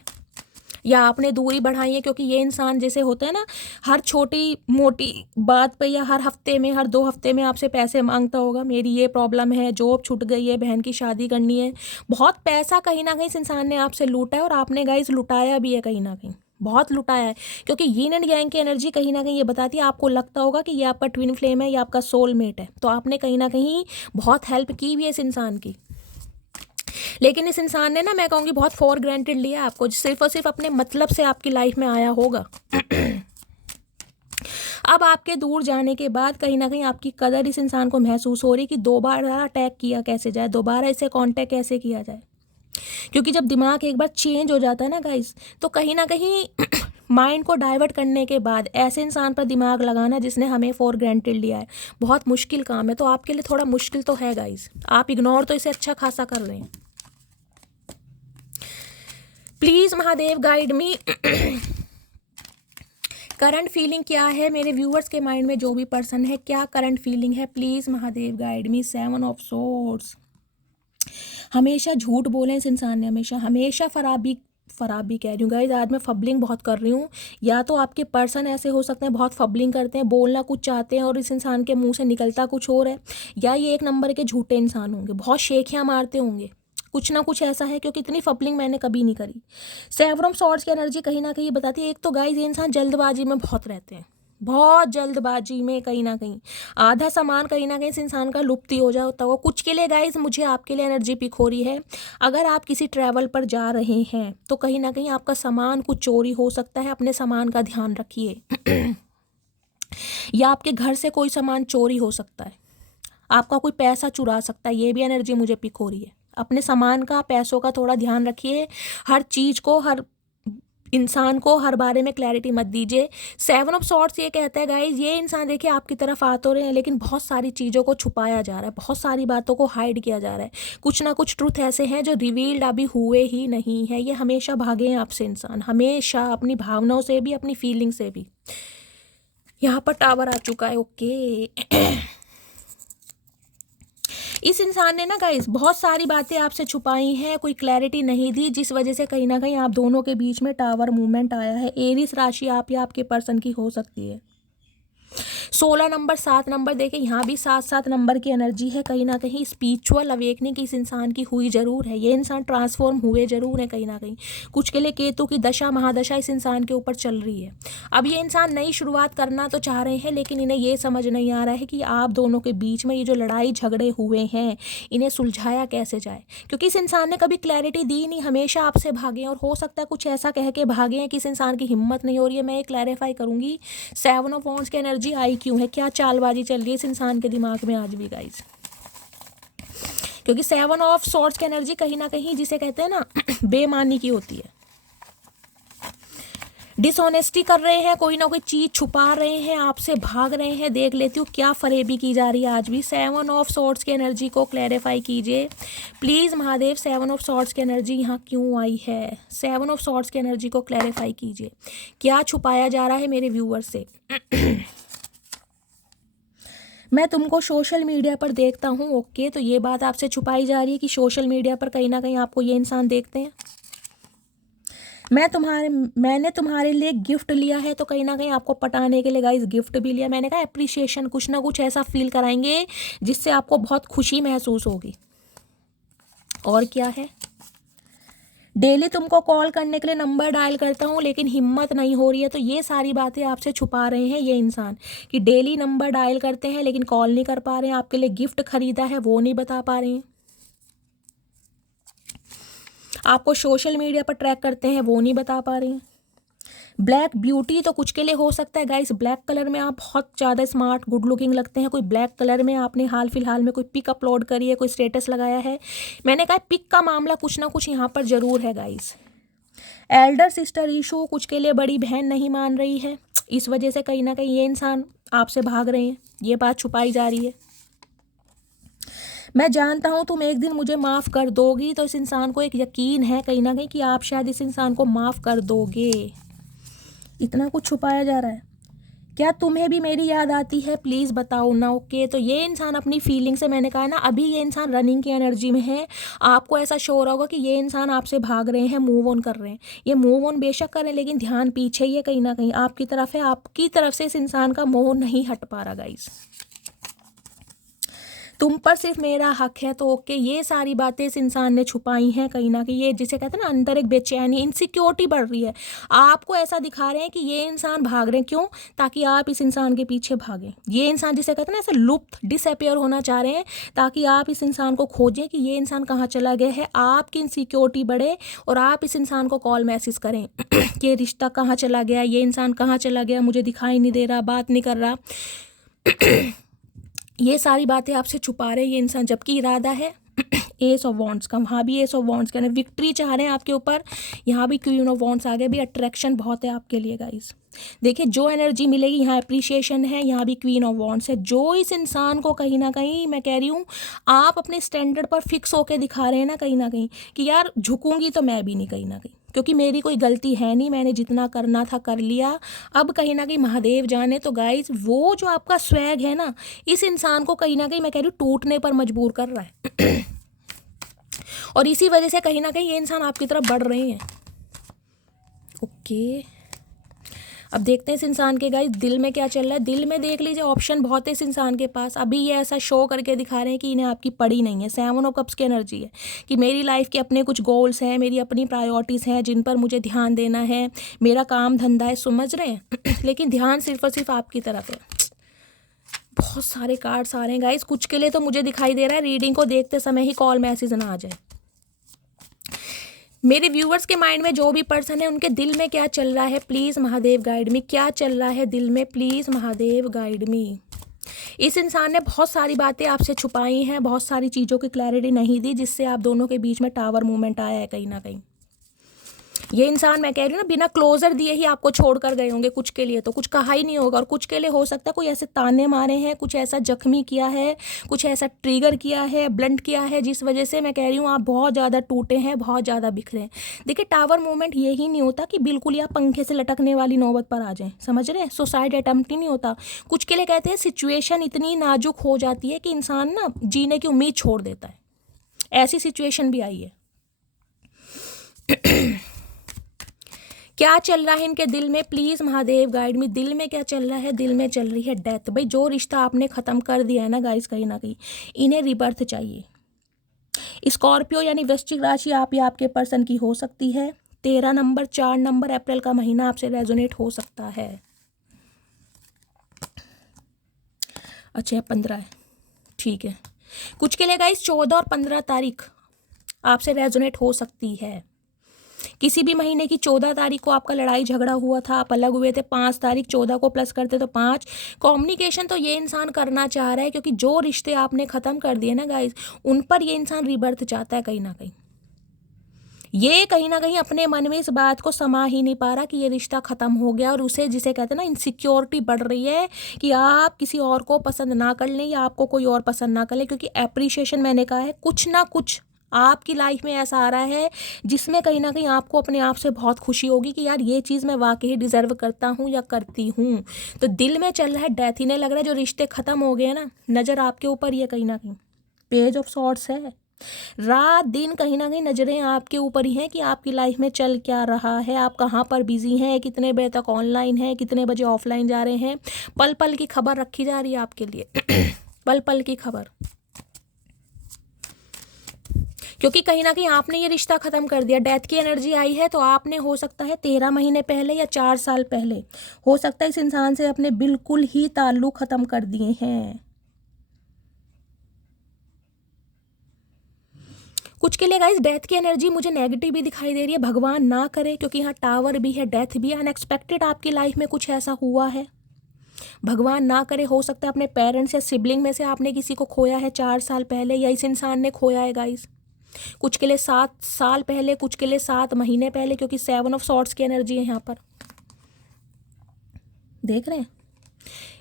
या आपने दूरी बढ़ाई है, क्योंकि ये इंसान जैसे होता है ना, हर छोटी मोटी बात पे या हर हफ्ते में, हर 2 हफ्ते में आपसे पैसे मांगता होगा। मेरी ये प्रॉब्लम है, जॉब छूट गई है, बहन की शादी करनी है। बहुत पैसा कहीं ना कहीं इस इंसान ने आपसे लूटा है, और आपने गाइस लुटाया भी है कहीं ना कहीं, बहुत लुटाया है। क्योंकि यीन एंड यांग की एनर्जी कहीं ना कहीं ये बताती है, आपको लगता होगा कि ये आपका ट्विन फ्लेम है, ये आपका सोलमेट है, तो आपने कहीं ना कहीं बहुत हेल्प की भी है इस इंसान की। लेकिन इस इंसान ने ना, मैं कहूँगी, बहुत फॉर ग्रांटेड लिया आपको, सिर्फ और सिर्फ अपने मतलब से आपकी लाइफ में आया होगा। अब आपके दूर जाने के बाद कहीं ना कहीं आपकी कदर इस इंसान को महसूस हो रही कि दोबारा अटैक किया कैसे जाए, दोबारा इसे कांटेक्ट कैसे किया जाए। क्योंकि जब दिमाग एक बार चेंज हो जाता है ना गाइस, तो कहीं ना कहीं माइंड को डाइवर्ट करने के बाद ऐसे इंसान पर दिमाग लगाना जिसने हमें फॉर ग्रांटेड लिया है, बहुत मुश्किल काम है। तो आपके लिए थोड़ा मुश्किल तो है गाइस, आप इग्नोर तो इसे अच्छा खासा कर रहे हैं। Please Mahadev guide me. Current feeling क्या है मेरे व्यूअर्स के माइंड में, जो भी पर्सन है, क्या करंट फीलिंग है, please Mahadev guide me. 7 of swords. हमेशा झूठ बोले इस इंसान ने, हमेशा फराबी कह रही हूँ गाइज, आज मैं फबलिंग बहुत कर रही हूँ। या तो आपके पर्सन ऐसे हो सकते हैं, बहुत फबलिंग करते हैं, बोलना कुछ चाहते हैं और इस इंसान के मुंह से निकलता कुछ और है, या ये एक नंबर के झूठे इंसान होंगे, बहुत शेखियाँ मारते होंगे, कुछ ना कुछ ऐसा है, क्योंकि इतनी फबलिंग मैंने कभी नहीं करी। 7 ऑफ सॉर्ड्स की एनर्जी कहीं ना कहीं बताती है, एक तो गाइज ये इंसान जल्दबाजी में बहुत रहते हैं, बहुत जल्दबाजी में, कहीं ना कहीं आधा सामान कहीं ना कहीं इस इंसान का लुप्त ही हो जाता होगा। कुछ के लिए गाइज मुझे आपके लिए एनर्जी पिक हो रही है, अगर आप किसी ट्रैवल पर जा रहे हैं तो कहीं ना कहीं आपका सामान कुछ चोरी हो सकता है, अपने सामान का ध्यान रखिए। या आपके घर से कोई सामान चोरी हो सकता है, आपका कोई पैसा चुरा सकता है, ये भी एनर्जी मुझे पिक हो रही है। अपने सामान का, पैसों का थोड़ा ध्यान रखिए, हर चीज़ को, हर इंसान को हर बारे में क्लैरिटी मत दीजिए। 7 ऑफ सॉर्ड्स ये कहता है गाइज, ये इंसान देखिए आपकी तरफ आ तो रहे हैं, लेकिन बहुत सारी चीज़ों को छुपाया जा रहा है, बहुत सारी बातों को हाइड किया जा रहा है, कुछ ना कुछ ट्रूथ ऐसे हैं जो रिवील्ड अभी हुए ही नहीं है। ये हमेशा भागे हैं आपसे इंसान, हमेशा अपनी भावनाओं से भी, अपनी फीलिंग से भी। यहाँ पर टावर आ चुका है, ओके। इस इंसान ने ना गाइस बहुत सारी बातें आपसे छुपाई हैं, कोई क्लैरिटी नहीं दी, जिस वजह से कहीं ना कहीं आप दोनों के बीच में टावर मूवमेंट आया है। एरीज राशि आप या आपके पर्सन की हो सकती है। 16 नंबर, 7 नंबर, देखें यहाँ भी 7 नंबर की एनर्जी है। कहीं ना कहीं स्पिरिचुअल अवेकनिंग इस इंसान की हुई जरूर है, ये इंसान ट्रांसफॉर्म हुए जरूर है कहीं ना कहीं। कुछ के लिए केतु की दशा महादशा इस इंसान के ऊपर चल रही है। अब ये इंसान नई शुरुआत करना तो चाह रहे हैं, लेकिन इन्हें ये समझ नहीं आ रहा है कि आप दोनों के बीच में ये जो लड़ाई झगड़े हुए हैं इन्हें सुलझाया कैसे जाए, क्योंकि इस इंसान ने कभी क्लैरिटी दी नहीं, हमेशा आपसे भागे, और हो सकता है कुछ ऐसा कह के भागे हैं कि इस इंसान की हिम्मत नहीं हो रही है। मैं ये क्लैरिफाई करूंगी 7 ऑफ वॉन्ड्स की एनर्जी आई क्यों है, क्या चालबाजी चल रही है इस इंसान के दिमाग में आज भी गाइज, क्योंकि 7 ऑफ सॉर्ड्स की एनर्जी कहीं ना कहीं जिसे कहते हैं ना बेईमानी की होती है। डिसऑनेस्टी कर रहे हैं, कोई ना कोई चीज छुपा रहे हैं, आपसे भाग रहे हैं। देख लेती हूँ क्या फरेबी की जा रही है आज भी। 7 ऑफ सॉर्ड्स की एनर्जी को क्लैरिफाई कीजिए प्लीज महादेव। 7 ऑफ सॉर्ड्स की एनर्जी यहाँ क्यों आई है, 7 ऑफ सॉर्ड्स की एनर्जी को क्लैरिफाई कीजिए, क्या छुपाया जा रहा है मेरे व्यूअर से। मैं तुमको सोशल मीडिया पर देखता हूँ, ओके, तो ये बात आपसे छुपाई जा रही है कि सोशल मीडिया पर कहीं ना कहीं आपको ये इंसान देखते हैं। मैंने तुम्हारे लिए गिफ्ट लिया है, तो कहीं ना कहीं आपको पटाने के लिए गाइस गिफ्ट भी लिया। मैंने कहा एप्रिसिएशन, कुछ ना कुछ ऐसा फील कराएंगे जिससे आपको बहुत खुशी महसूस होगी। और क्या है, डेली तुमको कॉल करने के लिए नंबर डायल करता हूँ लेकिन हिम्मत नहीं हो रही है, तो ये सारी बातें आपसे छुपा रहे हैं ये इंसान, कि डेली नंबर डायल करते हैं लेकिन कॉल नहीं कर पा रहे हैं, आपके लिए गिफ्ट खरीदा है वो नहीं बता पा रहे हैं, आपको सोशल मीडिया पर ट्रैक करते हैं वो नहीं बता पा रहे हैं। ब्लैक ब्यूटी तो कुछ के लिए हो सकता है गाइस, ब्लैक कलर में आप बहुत ज़्यादा स्मार्ट गुड लुकिंग लगते हैं। कोई ब्लैक कलर में आपने हाल फिलहाल में कोई पिक अपलोड करी है, कोई स्टेटस लगाया है, मैंने कहा पिक का मामला कुछ ना कुछ यहाँ पर ज़रूर है गाइस। एल्डर सिस्टर इशू, कुछ के लिए बड़ी बहन नहीं मान रही है, इस वजह से कहीं ना कहीं ये इंसान आपसे भाग रहे हैं, ये बात छुपाई जा रही है। मैं जानता हूँ तुम एक दिन मुझे माफ़ कर दोगी, तो इस इंसान को एक यकीन है कहीं ना कहीं कि आप शायद इस इंसान को माफ़ कर दोगे, इतना कुछ छुपाया जा रहा है। क्या तुम्हें भी मेरी याद आती है, प्लीज़ बताओ ना, ओके। तो ये इंसान अपनी फीलिंग से, मैंने कहा ना अभी ये इंसान रनिंग की एनर्जी में है, आपको ऐसा शो हो रहा होगा कि ये इंसान आपसे भाग रहे हैं, मूव ऑन कर रहे हैं। ये मूव ऑन बेशक करें लेकिन ध्यान पीछे ही है, कहीं ना कहीं आपकी तरफ है, आपकी तरफ से इस इंसान का मोह नहीं हट पा रहा गाइस। तुम पर सिर्फ मेरा हक है, तो ओके, ये सारी बातें इस इंसान ने छुपाई हैं कहीं ना कहीं। ये जिसे कहते हैं ना अंदर एक बेचैनी, इनसिक्योरिटी बढ़ रही है, आपको ऐसा दिखा रहे हैं कि ये इंसान भाग रहे हैं, क्यों, ताकि आप इस इंसान के पीछे भागें। ये इंसान जिसे कहते हैं ना ऐसे लुप्त डिसअपियर होना चाह रहे हैं, ताकि आप इस इंसान को खोजें कि ये इंसान कहाँ चला गया है, आपकी इनसिक्योरिटी बढ़े और आप इस इंसान को कॉल मैसेज करें कि ये रिश्ता कहाँ चला गया, ये इंसान कहाँ चला गया, मुझे दिखाई नहीं दे रहा, बात नहीं कर रहा। ये सारी बातें आपसे छुपा रहे हैं ये इंसान, जबकि इरादा है एस ऑफ वॉन्ड्स का। वहाँ भी एस ऑफ वॉन्ड्स का, विक्ट्री चाह रहे हैं आपके ऊपर, यहाँ भी क्वीन ऑफ वॉन्ड्स आ गए। भी अट्रैक्शन बहुत है आपके लिए गाइस, देखिए जो एनर्जी मिलेगी, यहाँ अप्रिशिएशन है, यहाँ भी क्वीन ऑफ वॉन्ड्स है। जो इस इंसान को कहीं ना कहीं, मैं कह रही हूँ, आप अपने स्टैंडर्ड पर फिक्स होके दिखा रहे हैं ना कहीं कि यार झुकूंगी तो मैं भी नहीं, कहीं ना कहीं क्योंकि मेरी कोई गलती है नहीं, मैंने जितना करना था कर लिया। अब कहीं ना कहीं महादेव जाने। तो गाइज वो जो आपका स्वैग है ना, इस इंसान को कहीं ना कहीं मैं कह रही हूँ टूटने पर मजबूर कर रहा है और इसी वजह से कहीं ना कहीं ये इंसान आपकी तरफ बढ़ रहे हैं। ओके, अब देखते हैं इस इंसान के गाइस दिल में क्या चल रहा है। दिल में देख लीजिए ऑप्शन बहुत है इस इंसान के पास। अभी ये ऐसा शो करके दिखा रहे हैं कि इन्हें आपकी पड़ी नहीं है। 7 ऑफ कप्स की एनर्जी है कि मेरी लाइफ के अपने कुछ गोल्स हैं, मेरी अपनी प्रायोरिटीज़ हैं जिन पर मुझे ध्यान देना है, मेरा काम धंधा है, समझ रहे हैं लेकिन ध्यान सिर्फ और सिर्फ आपकी तरफ है। बहुत सारे कार्ड्स आ रहे हैं गाइस। कुछ के लिए तो मुझे दिखाई दे रहा है रीडिंग को देखते समय ही कॉल मैसेज ना आ जाए। मेरे व्यूवर्स के माइंड में जो भी पर्सन है उनके दिल में क्या चल रहा है, प्लीज़ महादेव गाइड मी। क्या चल रहा है दिल में, प्लीज़ महादेव गाइड मी। इस इंसान ने बहुत सारी बातें आपसे छुपाई हैं, बहुत सारी चीज़ों की क्लैरिटी नहीं दी, जिससे आप दोनों के बीच में टावर मूवमेंट आया है कहीं ना कहीं। ये इंसान मैं कह रही हूँ ना बिना क्लोजर दिए ही आपको छोड़कर गए होंगे। कुछ के लिए तो कुछ कहा ही नहीं होगा और कुछ के लिए हो सकता है कोई ऐसे ताने मारे हैं, कुछ ऐसा जख्मी किया है, कुछ ऐसा ट्रिगर किया है, ब्लंट किया है, जिस वजह से मैं कह रही हूँ आप बहुत ज़्यादा टूटे हैं, बहुत ज़्यादा बिखरे हैं। देखिए टावर मूवमेंट यही नहीं होता कि बिल्कुल ही आप पंखे से लटकने वाली नौबत पर आ जाएं, समझ रहे हैं। सुसाइड अटेम्प्ट ही नहीं होता। कुछ के लिए कहते हैं सिचुएशन इतनी नाजुक हो जाती है कि इंसान ना जीने की उम्मीद छोड़ देता है। ऐसी सिचुएशन भी आई है। क्या चल रहा है इनके दिल में, प्लीज़ महादेव गाइड में। दिल में क्या चल रहा है, दिल में चल रही है डेथ। भाई जो रिश्ता आपने ख़त्म कर दिया है ना गाइस, कहीं ना कहीं इन्हें रिबर्थ चाहिए। स्कॉर्पियो यानी वृश्चिक राशि आप या आपके पर्सन की हो सकती है। 13 नंबर 4 नंबर अप्रैल का महीना आपसे रेजोनेट हो सकता है। अच्छा 15 है, ठीक है। कुछ के लिए गाइस 14 और 15 तारीख आपसे रेजोनेट हो सकती है। किसी भी महीने की 14 तारीख को आपका लड़ाई झगड़ा हुआ था, आप अलग हुए थे। 5 तारीख 14 को प्लस करते तो 5। कम्युनिकेशन तो ये इंसान करना चाह रहा है क्योंकि जो रिश्ते आपने ख़त्म कर दिए ना गाइस, उन पर ये इंसान रिबर्थ चाहता है कहीं ना कहीं। ये कहीं ना कहीं अपने मन में इस बात को समा ही नहीं पा रहा कि ये रिश्ता ख़त्म हो गया और उसे जिसे कहते हैं ना इनसिक्योरिटी बढ़ रही है कि आप किसी और को पसंद ना कर लें या आपको कोई और पसंद ना कर ले। क्योंकि एप्रिशिएशन मैंने कहा है, कुछ ना कुछ आपकी लाइफ में ऐसा आ रहा है जिसमें कहीं ना कहीं आपको अपने आप से बहुत खुशी होगी कि यार ये चीज़ मैं वाकई डिज़र्व करता हूँ या करती हूँ। तो दिल में चल रहा है डेथ। इन्हें लग रहा है जो रिश्ते ख़त्म हो गए ना, नज़र आपके ऊपर ही है कहीं ना कहीं। पेज ऑफ सॉर्ड्स है। रात दिन कहीं ना कहीं नज़रें आपके ऊपर ही हैं कि आपकी लाइफ में चल क्या रहा है, आप कहाँ पर बिजी हैं, कितने बजे तक ऑनलाइन हैं, कितने बजे ऑफलाइन जा रहे हैं। पल पल की खबर रखी जा रही है आपके लिए पल पल की खबर। क्योंकि कहीं ना कहीं आपने ये रिश्ता ख़त्म कर दिया। डेथ की एनर्जी आई है तो आपने हो सकता है 13 महीने पहले या 4 साल पहले हो सकता है इस इंसान से अपने बिल्कुल ही ताल्लुक़ ख़त्म कर दिए हैं। कुछ के लिए गाइस डेथ की एनर्जी मुझे नेगेटिव भी दिखाई दे रही है। भगवान ना करे, क्योंकि यहाँ टावर भी है, डेथ भी है। अनएक्सपेक्टेड आपकी लाइफ में कुछ ऐसा हुआ है, भगवान ना करे। हो सकता है अपने पेरेंट्स या सिबलिंग में से आपने किसी को खोया है 4 साल पहले, या इस इंसान ने खोया है गाइस। कुछ के लिए 7 साल पहले, कुछ के लिए 7 महीने पहले, क्योंकि 7 ऑफ सॉर्ड्स की एनर्जी है यहाँ पर। देख रहे हैं,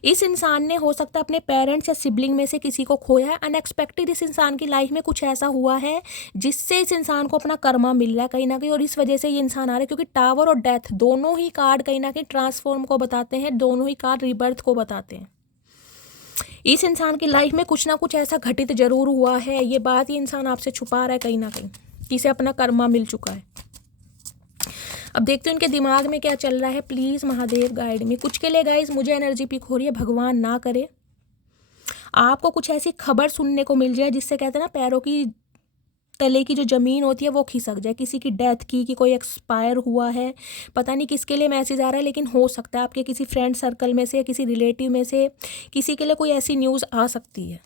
इस इंसान ने हो सकता है अपने पेरेंट्स या सिबलिंग में से किसी को खोया है। अनएक्सपेक्टेड इस इंसान की लाइफ में कुछ ऐसा हुआ है जिससे इस इंसान को अपना कर्मा मिल रहा है कहीं ना कहीं, और इस वजह से ये इंसान आ रहा है। क्योंकि टावर और डेथ दोनों ही कार्ड कहीं ना कहीं ट्रांसफॉर्म को बताते हैं, दोनों ही कार्ड रिबर्थ को बताते हैं। इस इंसान की लाइफ में कुछ ना कुछ ऐसा घटित जरूर हुआ है। ये बात ये इंसान आपसे छुपा रहा है कहीं ना कहीं कि इसे अपना कर्मा मिल चुका है। अब देखते हैं उनके दिमाग में क्या चल रहा है, प्लीज़ महादेव गाइड में। कुछ के लिए गाइस मुझे एनर्जी पिक हो रही है, भगवान ना करे आपको कुछ ऐसी खबर सुनने को मिल जाए जिससे कहते हैं ना पैरों की तले की जो ज़मीन होती है वो खिसक जाए। किसी की डेथ की, कि कोई एक्सपायर हुआ है, पता नहीं किसके लिए मैसेज आ रहा है, लेकिन हो सकता है आपके किसी फ्रेंड सर्कल में से या किसी रिलेटिव में से किसी के लिए कोई ऐसी न्यूज़ आ सकती है।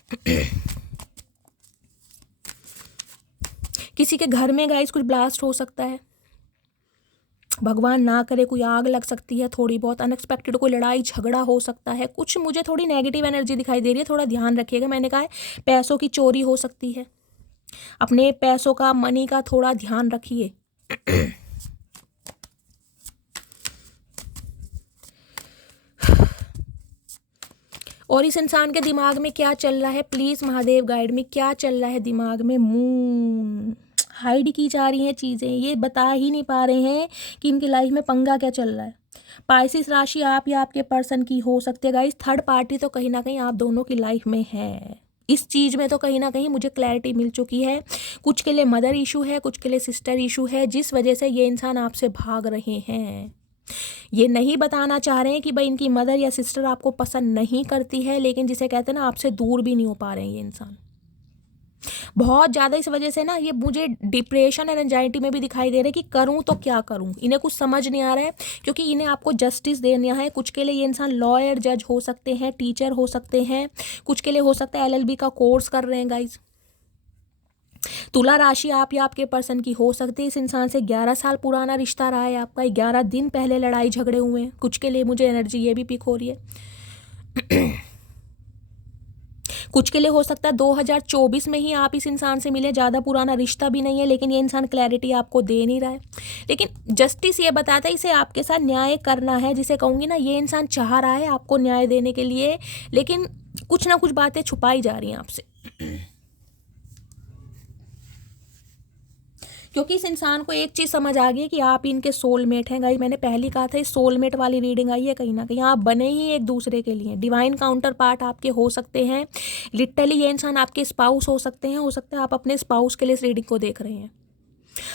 किसी के घर में गाइस कुछ ब्लास्ट हो सकता है, भगवान ना करे कोई आग लग सकती है, थोड़ी बहुत अनएक्सपेक्टेड कोई लड़ाई झगड़ा हो सकता है। कुछ मुझे थोड़ी नेगेटिव एनर्जी दिखाई दे रही है, थोड़ा ध्यान रखिएगा। मैंने कहा है पैसों की चोरी हो सकती है, अपने पैसों का, मनी का थोड़ा ध्यान रखिए। और इस इंसान के दिमाग में क्या चल रहा है, प्लीज़ महादेव गाइड में। क्या चल रहा है दिमाग में, मून हाइड की जा रही हैं चीज़ें, ये बता ही नहीं पा रहे हैं कि इनकी लाइफ में पंगा क्या चल रहा है। पाइसिस राशि आप या आपके पर्सन की हो सकती है गाइस। थर्ड पार्टी तो कहीं ना कहीं आप दोनों की लाइफ में है। इस चीज़ में तो कहीं ना कहीं मुझे क्लैरिटी मिल चुकी है। कुछ के लिए मदर इशू है, कुछ के लिए सिस्टर इशू है, जिस वजह से ये इंसान आपसे भाग रहे हैं। ये नहीं बताना चाह रहे हैं कि भाई इनकी मदर या सिस्टर आपको पसंद नहीं करती है, लेकिन जिसे कहते हैं ना, आपसे दूर भी नहीं हो पा रहे हैं ये इंसान बहुत ज़्यादा। इस वजह से ना ये मुझे डिप्रेशन और एंजाइटी में भी दिखाई दे रहा है कि करूँ तो क्या करूँ। इन्हें कुछ समझ नहीं आ रहा है, क्योंकि इन्हें आपको जस्टिस देना है। कुछ के लिए ये इंसान लॉयर, जज हो सकते हैं, टीचर हो सकते हैं, कुछ के लिए हो सकता है LLB का कोर्स कर रहे हैं गाइज। तुला राशि आप या आपके पर्सन की हो सकती है। इस इंसान से 11 साल पुराना रिश्ता रहा है आपका, 11 दिन पहले लड़ाई झगड़े हुए हैं। कुछ के लिए मुझे एनर्जी ये भी पिक हो रही है। कुछ के लिए हो सकता है 2024 में ही आप इस इंसान से मिले, ज़्यादा पुराना रिश्ता भी नहीं है, लेकिन ये इंसान क्लैरिटी आपको दे नहीं रहा है। लेकिन जस्टिस ये बताता है इसे आपके साथ न्याय करना है, जिसे कहूँगी ना, ये इंसान चाह रहा है आपको न्याय देने के लिए, लेकिन कुछ ना कुछ बातें छुपाई जा रही हैं आपसे। क्योंकि इस इंसान को एक चीज़ समझ आ गई है कि आप इनके सोलमेट हैं गाइस। मैंने पहले कहा था, इस सोलमेट वाली रीडिंग आई है। कहीं ना कहीं आप बने ही एक दूसरे के लिए। डिवाइन काउंटर पार्ट आपके हो सकते हैं। लिटरली ये इंसान आपके स्पाउस हो सकते हैं। हो सकता है आप अपने स्पाउस के लिए इस रीडिंग को देख रहे हैं।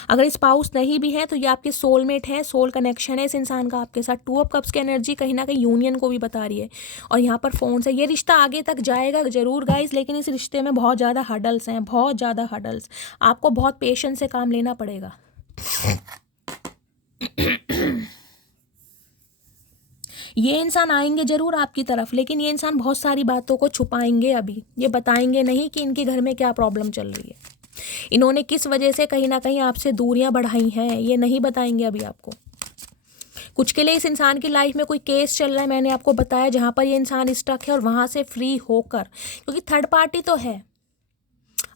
अगर स्पाउस नहीं भी है तो ये आपके सोलमेट है, सोल कनेक्शन है इस इंसान का आपके साथ। 2 ऑफ कप्स की एनर्जी कहीं ना कहीं यूनियन को भी बता रही है। और यहाँ पर फोन से ये रिश्ता आगे तक जाएगा जरूर गाइस, लेकिन इस रिश्ते में बहुत ज़्यादा हर्डल्स हैं, बहुत ज़्यादा हर्डल्स। आपको बहुत पेशेंस से काम लेना पड़ेगा। ये इंसान आएंगे जरूर आपकी तरफ, लेकिन ये इंसान बहुत सारी बातों को छुपाएंगे। अभी ये बताएंगे नहीं कि इनके घर में क्या प्रॉब्लम चल रही है, इन्होंने किस वजह से कहीं ना कहीं आपसे दूरियां बढ़ाई हैं, ये नहीं बताएंगे अभी आपको। कुछ के लिए इस इंसान की लाइफ में कोई केस चल रहा है, मैंने आपको बताया, जहां पर ये इंसान स्टक है, और वहां से फ्री होकर, क्योंकि थर्ड पार्टी तो है,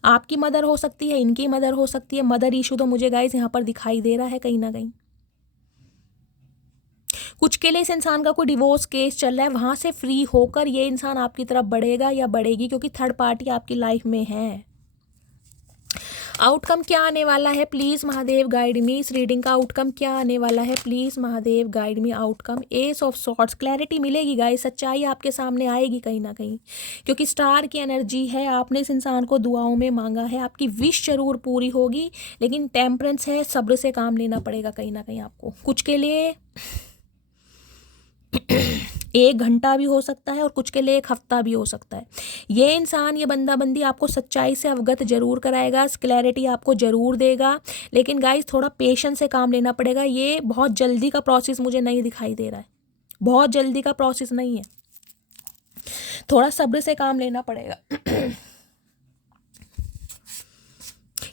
आपकी मदर हो सकती है, इनकी मदर हो सकती है। मदर इशू तो मुझे गाइस यहाँ पर दिखाई दे रहा है कहीं ना कहीं। कुछ के लिए इस इंसान का कोई डिवोर्स केस चल रहा है, वहां से फ्री होकर ये इंसान आपकी तरफ बढ़ेगा या बढ़ेगी, क्योंकि थर्ड पार्टी आपकी लाइफ में है। आउटकम क्या आने वाला है, प्लीज़ महादेव गाइड मी। इस रीडिंग का आउटकम क्या आने वाला है, please Mahadev guide me. Outcome S of swords, clarity मिलेगी गाइस, सच्चाई आपके सामने आएगी कहीं ना कहीं, क्योंकि स्टार की एनर्जी है। आपने इस इंसान को दुआओं में मांगा है, आपकी विश जरूर पूरी होगी, लेकिन टेम्परेंस है, सब्र से काम लेना पड़ेगा कहीं ना कहीं आपको। कुछ के लिए 1 घंटा भी हो सकता है और कुछ के लिए 1 हफ्ता भी हो सकता है। ये इंसान, ये बंदा बंदी आपको सच्चाई से अवगत जरूर कराएगा, क्लैरिटी आपको जरूर देगा, लेकिन गाइस थोड़ा पेशेंस से काम लेना पड़ेगा। ये बहुत जल्दी का प्रोसेस मुझे नहीं दिखाई दे रहा है, बहुत जल्दी का प्रोसेस नहीं है, थोड़ा सब्र से काम लेना पड़ेगा।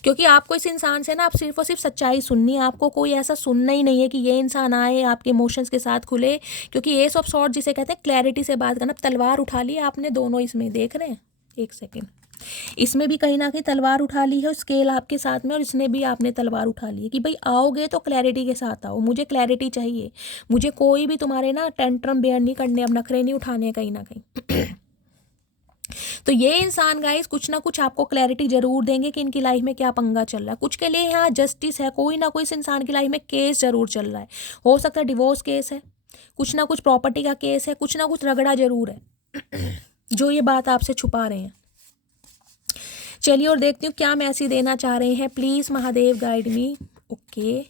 क्योंकि आपको इस इंसान से ना आप सिर्फ और सिर्फ सच्चाई सुननी है, आपको कोई ऐसा सुनना ही नहीं है कि ये इंसान आए आपके इमोशंस के साथ खुले। क्योंकि एस ऑफ सॉर्ड जिसे कहते हैं क्लैरिटी से बात करना, तलवार उठा ली आपने दोनों, इसमें देख रहे हैं, 1 सेकेंड, इसमें भी कहीं ना कहीं तलवार उठा ली है, स्केल आपके साथ में, और इसने भी आपने तलवार उठा ली है कि भाई आओगे तो क्लैरिटी के साथ आओ, मुझे क्लैरिटी चाहिए, मुझे कोई भी तुम्हारे ना टेंट्रम बेयर नहीं करने, अब नखरे नहीं उठाने कहीं ना कहीं। तो ये इंसान गाइस कुछ ना कुछ आपको क्लैरिटी जरूर देंगे कि इनकी लाइफ में क्या पंगा चल रहा है। कुछ के लिए यहाँ जस्टिस है, कोई ना कोई इस इंसान की लाइफ में केस जरूर चल रहा है। हो सकता है डिवोर्स केस है, कुछ ना कुछ प्रॉपर्टी का केस है, कुछ ना कुछ रगड़ा जरूर है जो ये बात आपसे छुपा रहे हैं। चलिए और देखती हूँ क्या मैसेज देना चाह रहे हैं, please Mahadev guide me. Okay,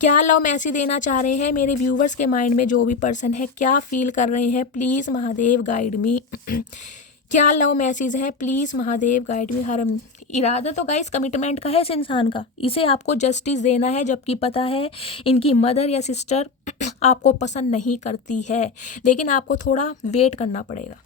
क्या लव मैसेज देना चाह रहे हैं मेरे व्यूवर्स के माइंड में, जो भी पर्सन है क्या फील कर रहे हैं, प्लीज़ महादेव गाइड मी। क्या लव मैसेज है, प्लीज़ महादेव गाइड मी। हर इरादा तो गाइस कमिटमेंट का है इस इंसान का, इसे आपको जस्टिस देना है, जबकि पता है इनकी मदर या सिस्टर आपको पसंद नहीं करती है, लेकिन आपको थोड़ा वेट करना पड़ेगा।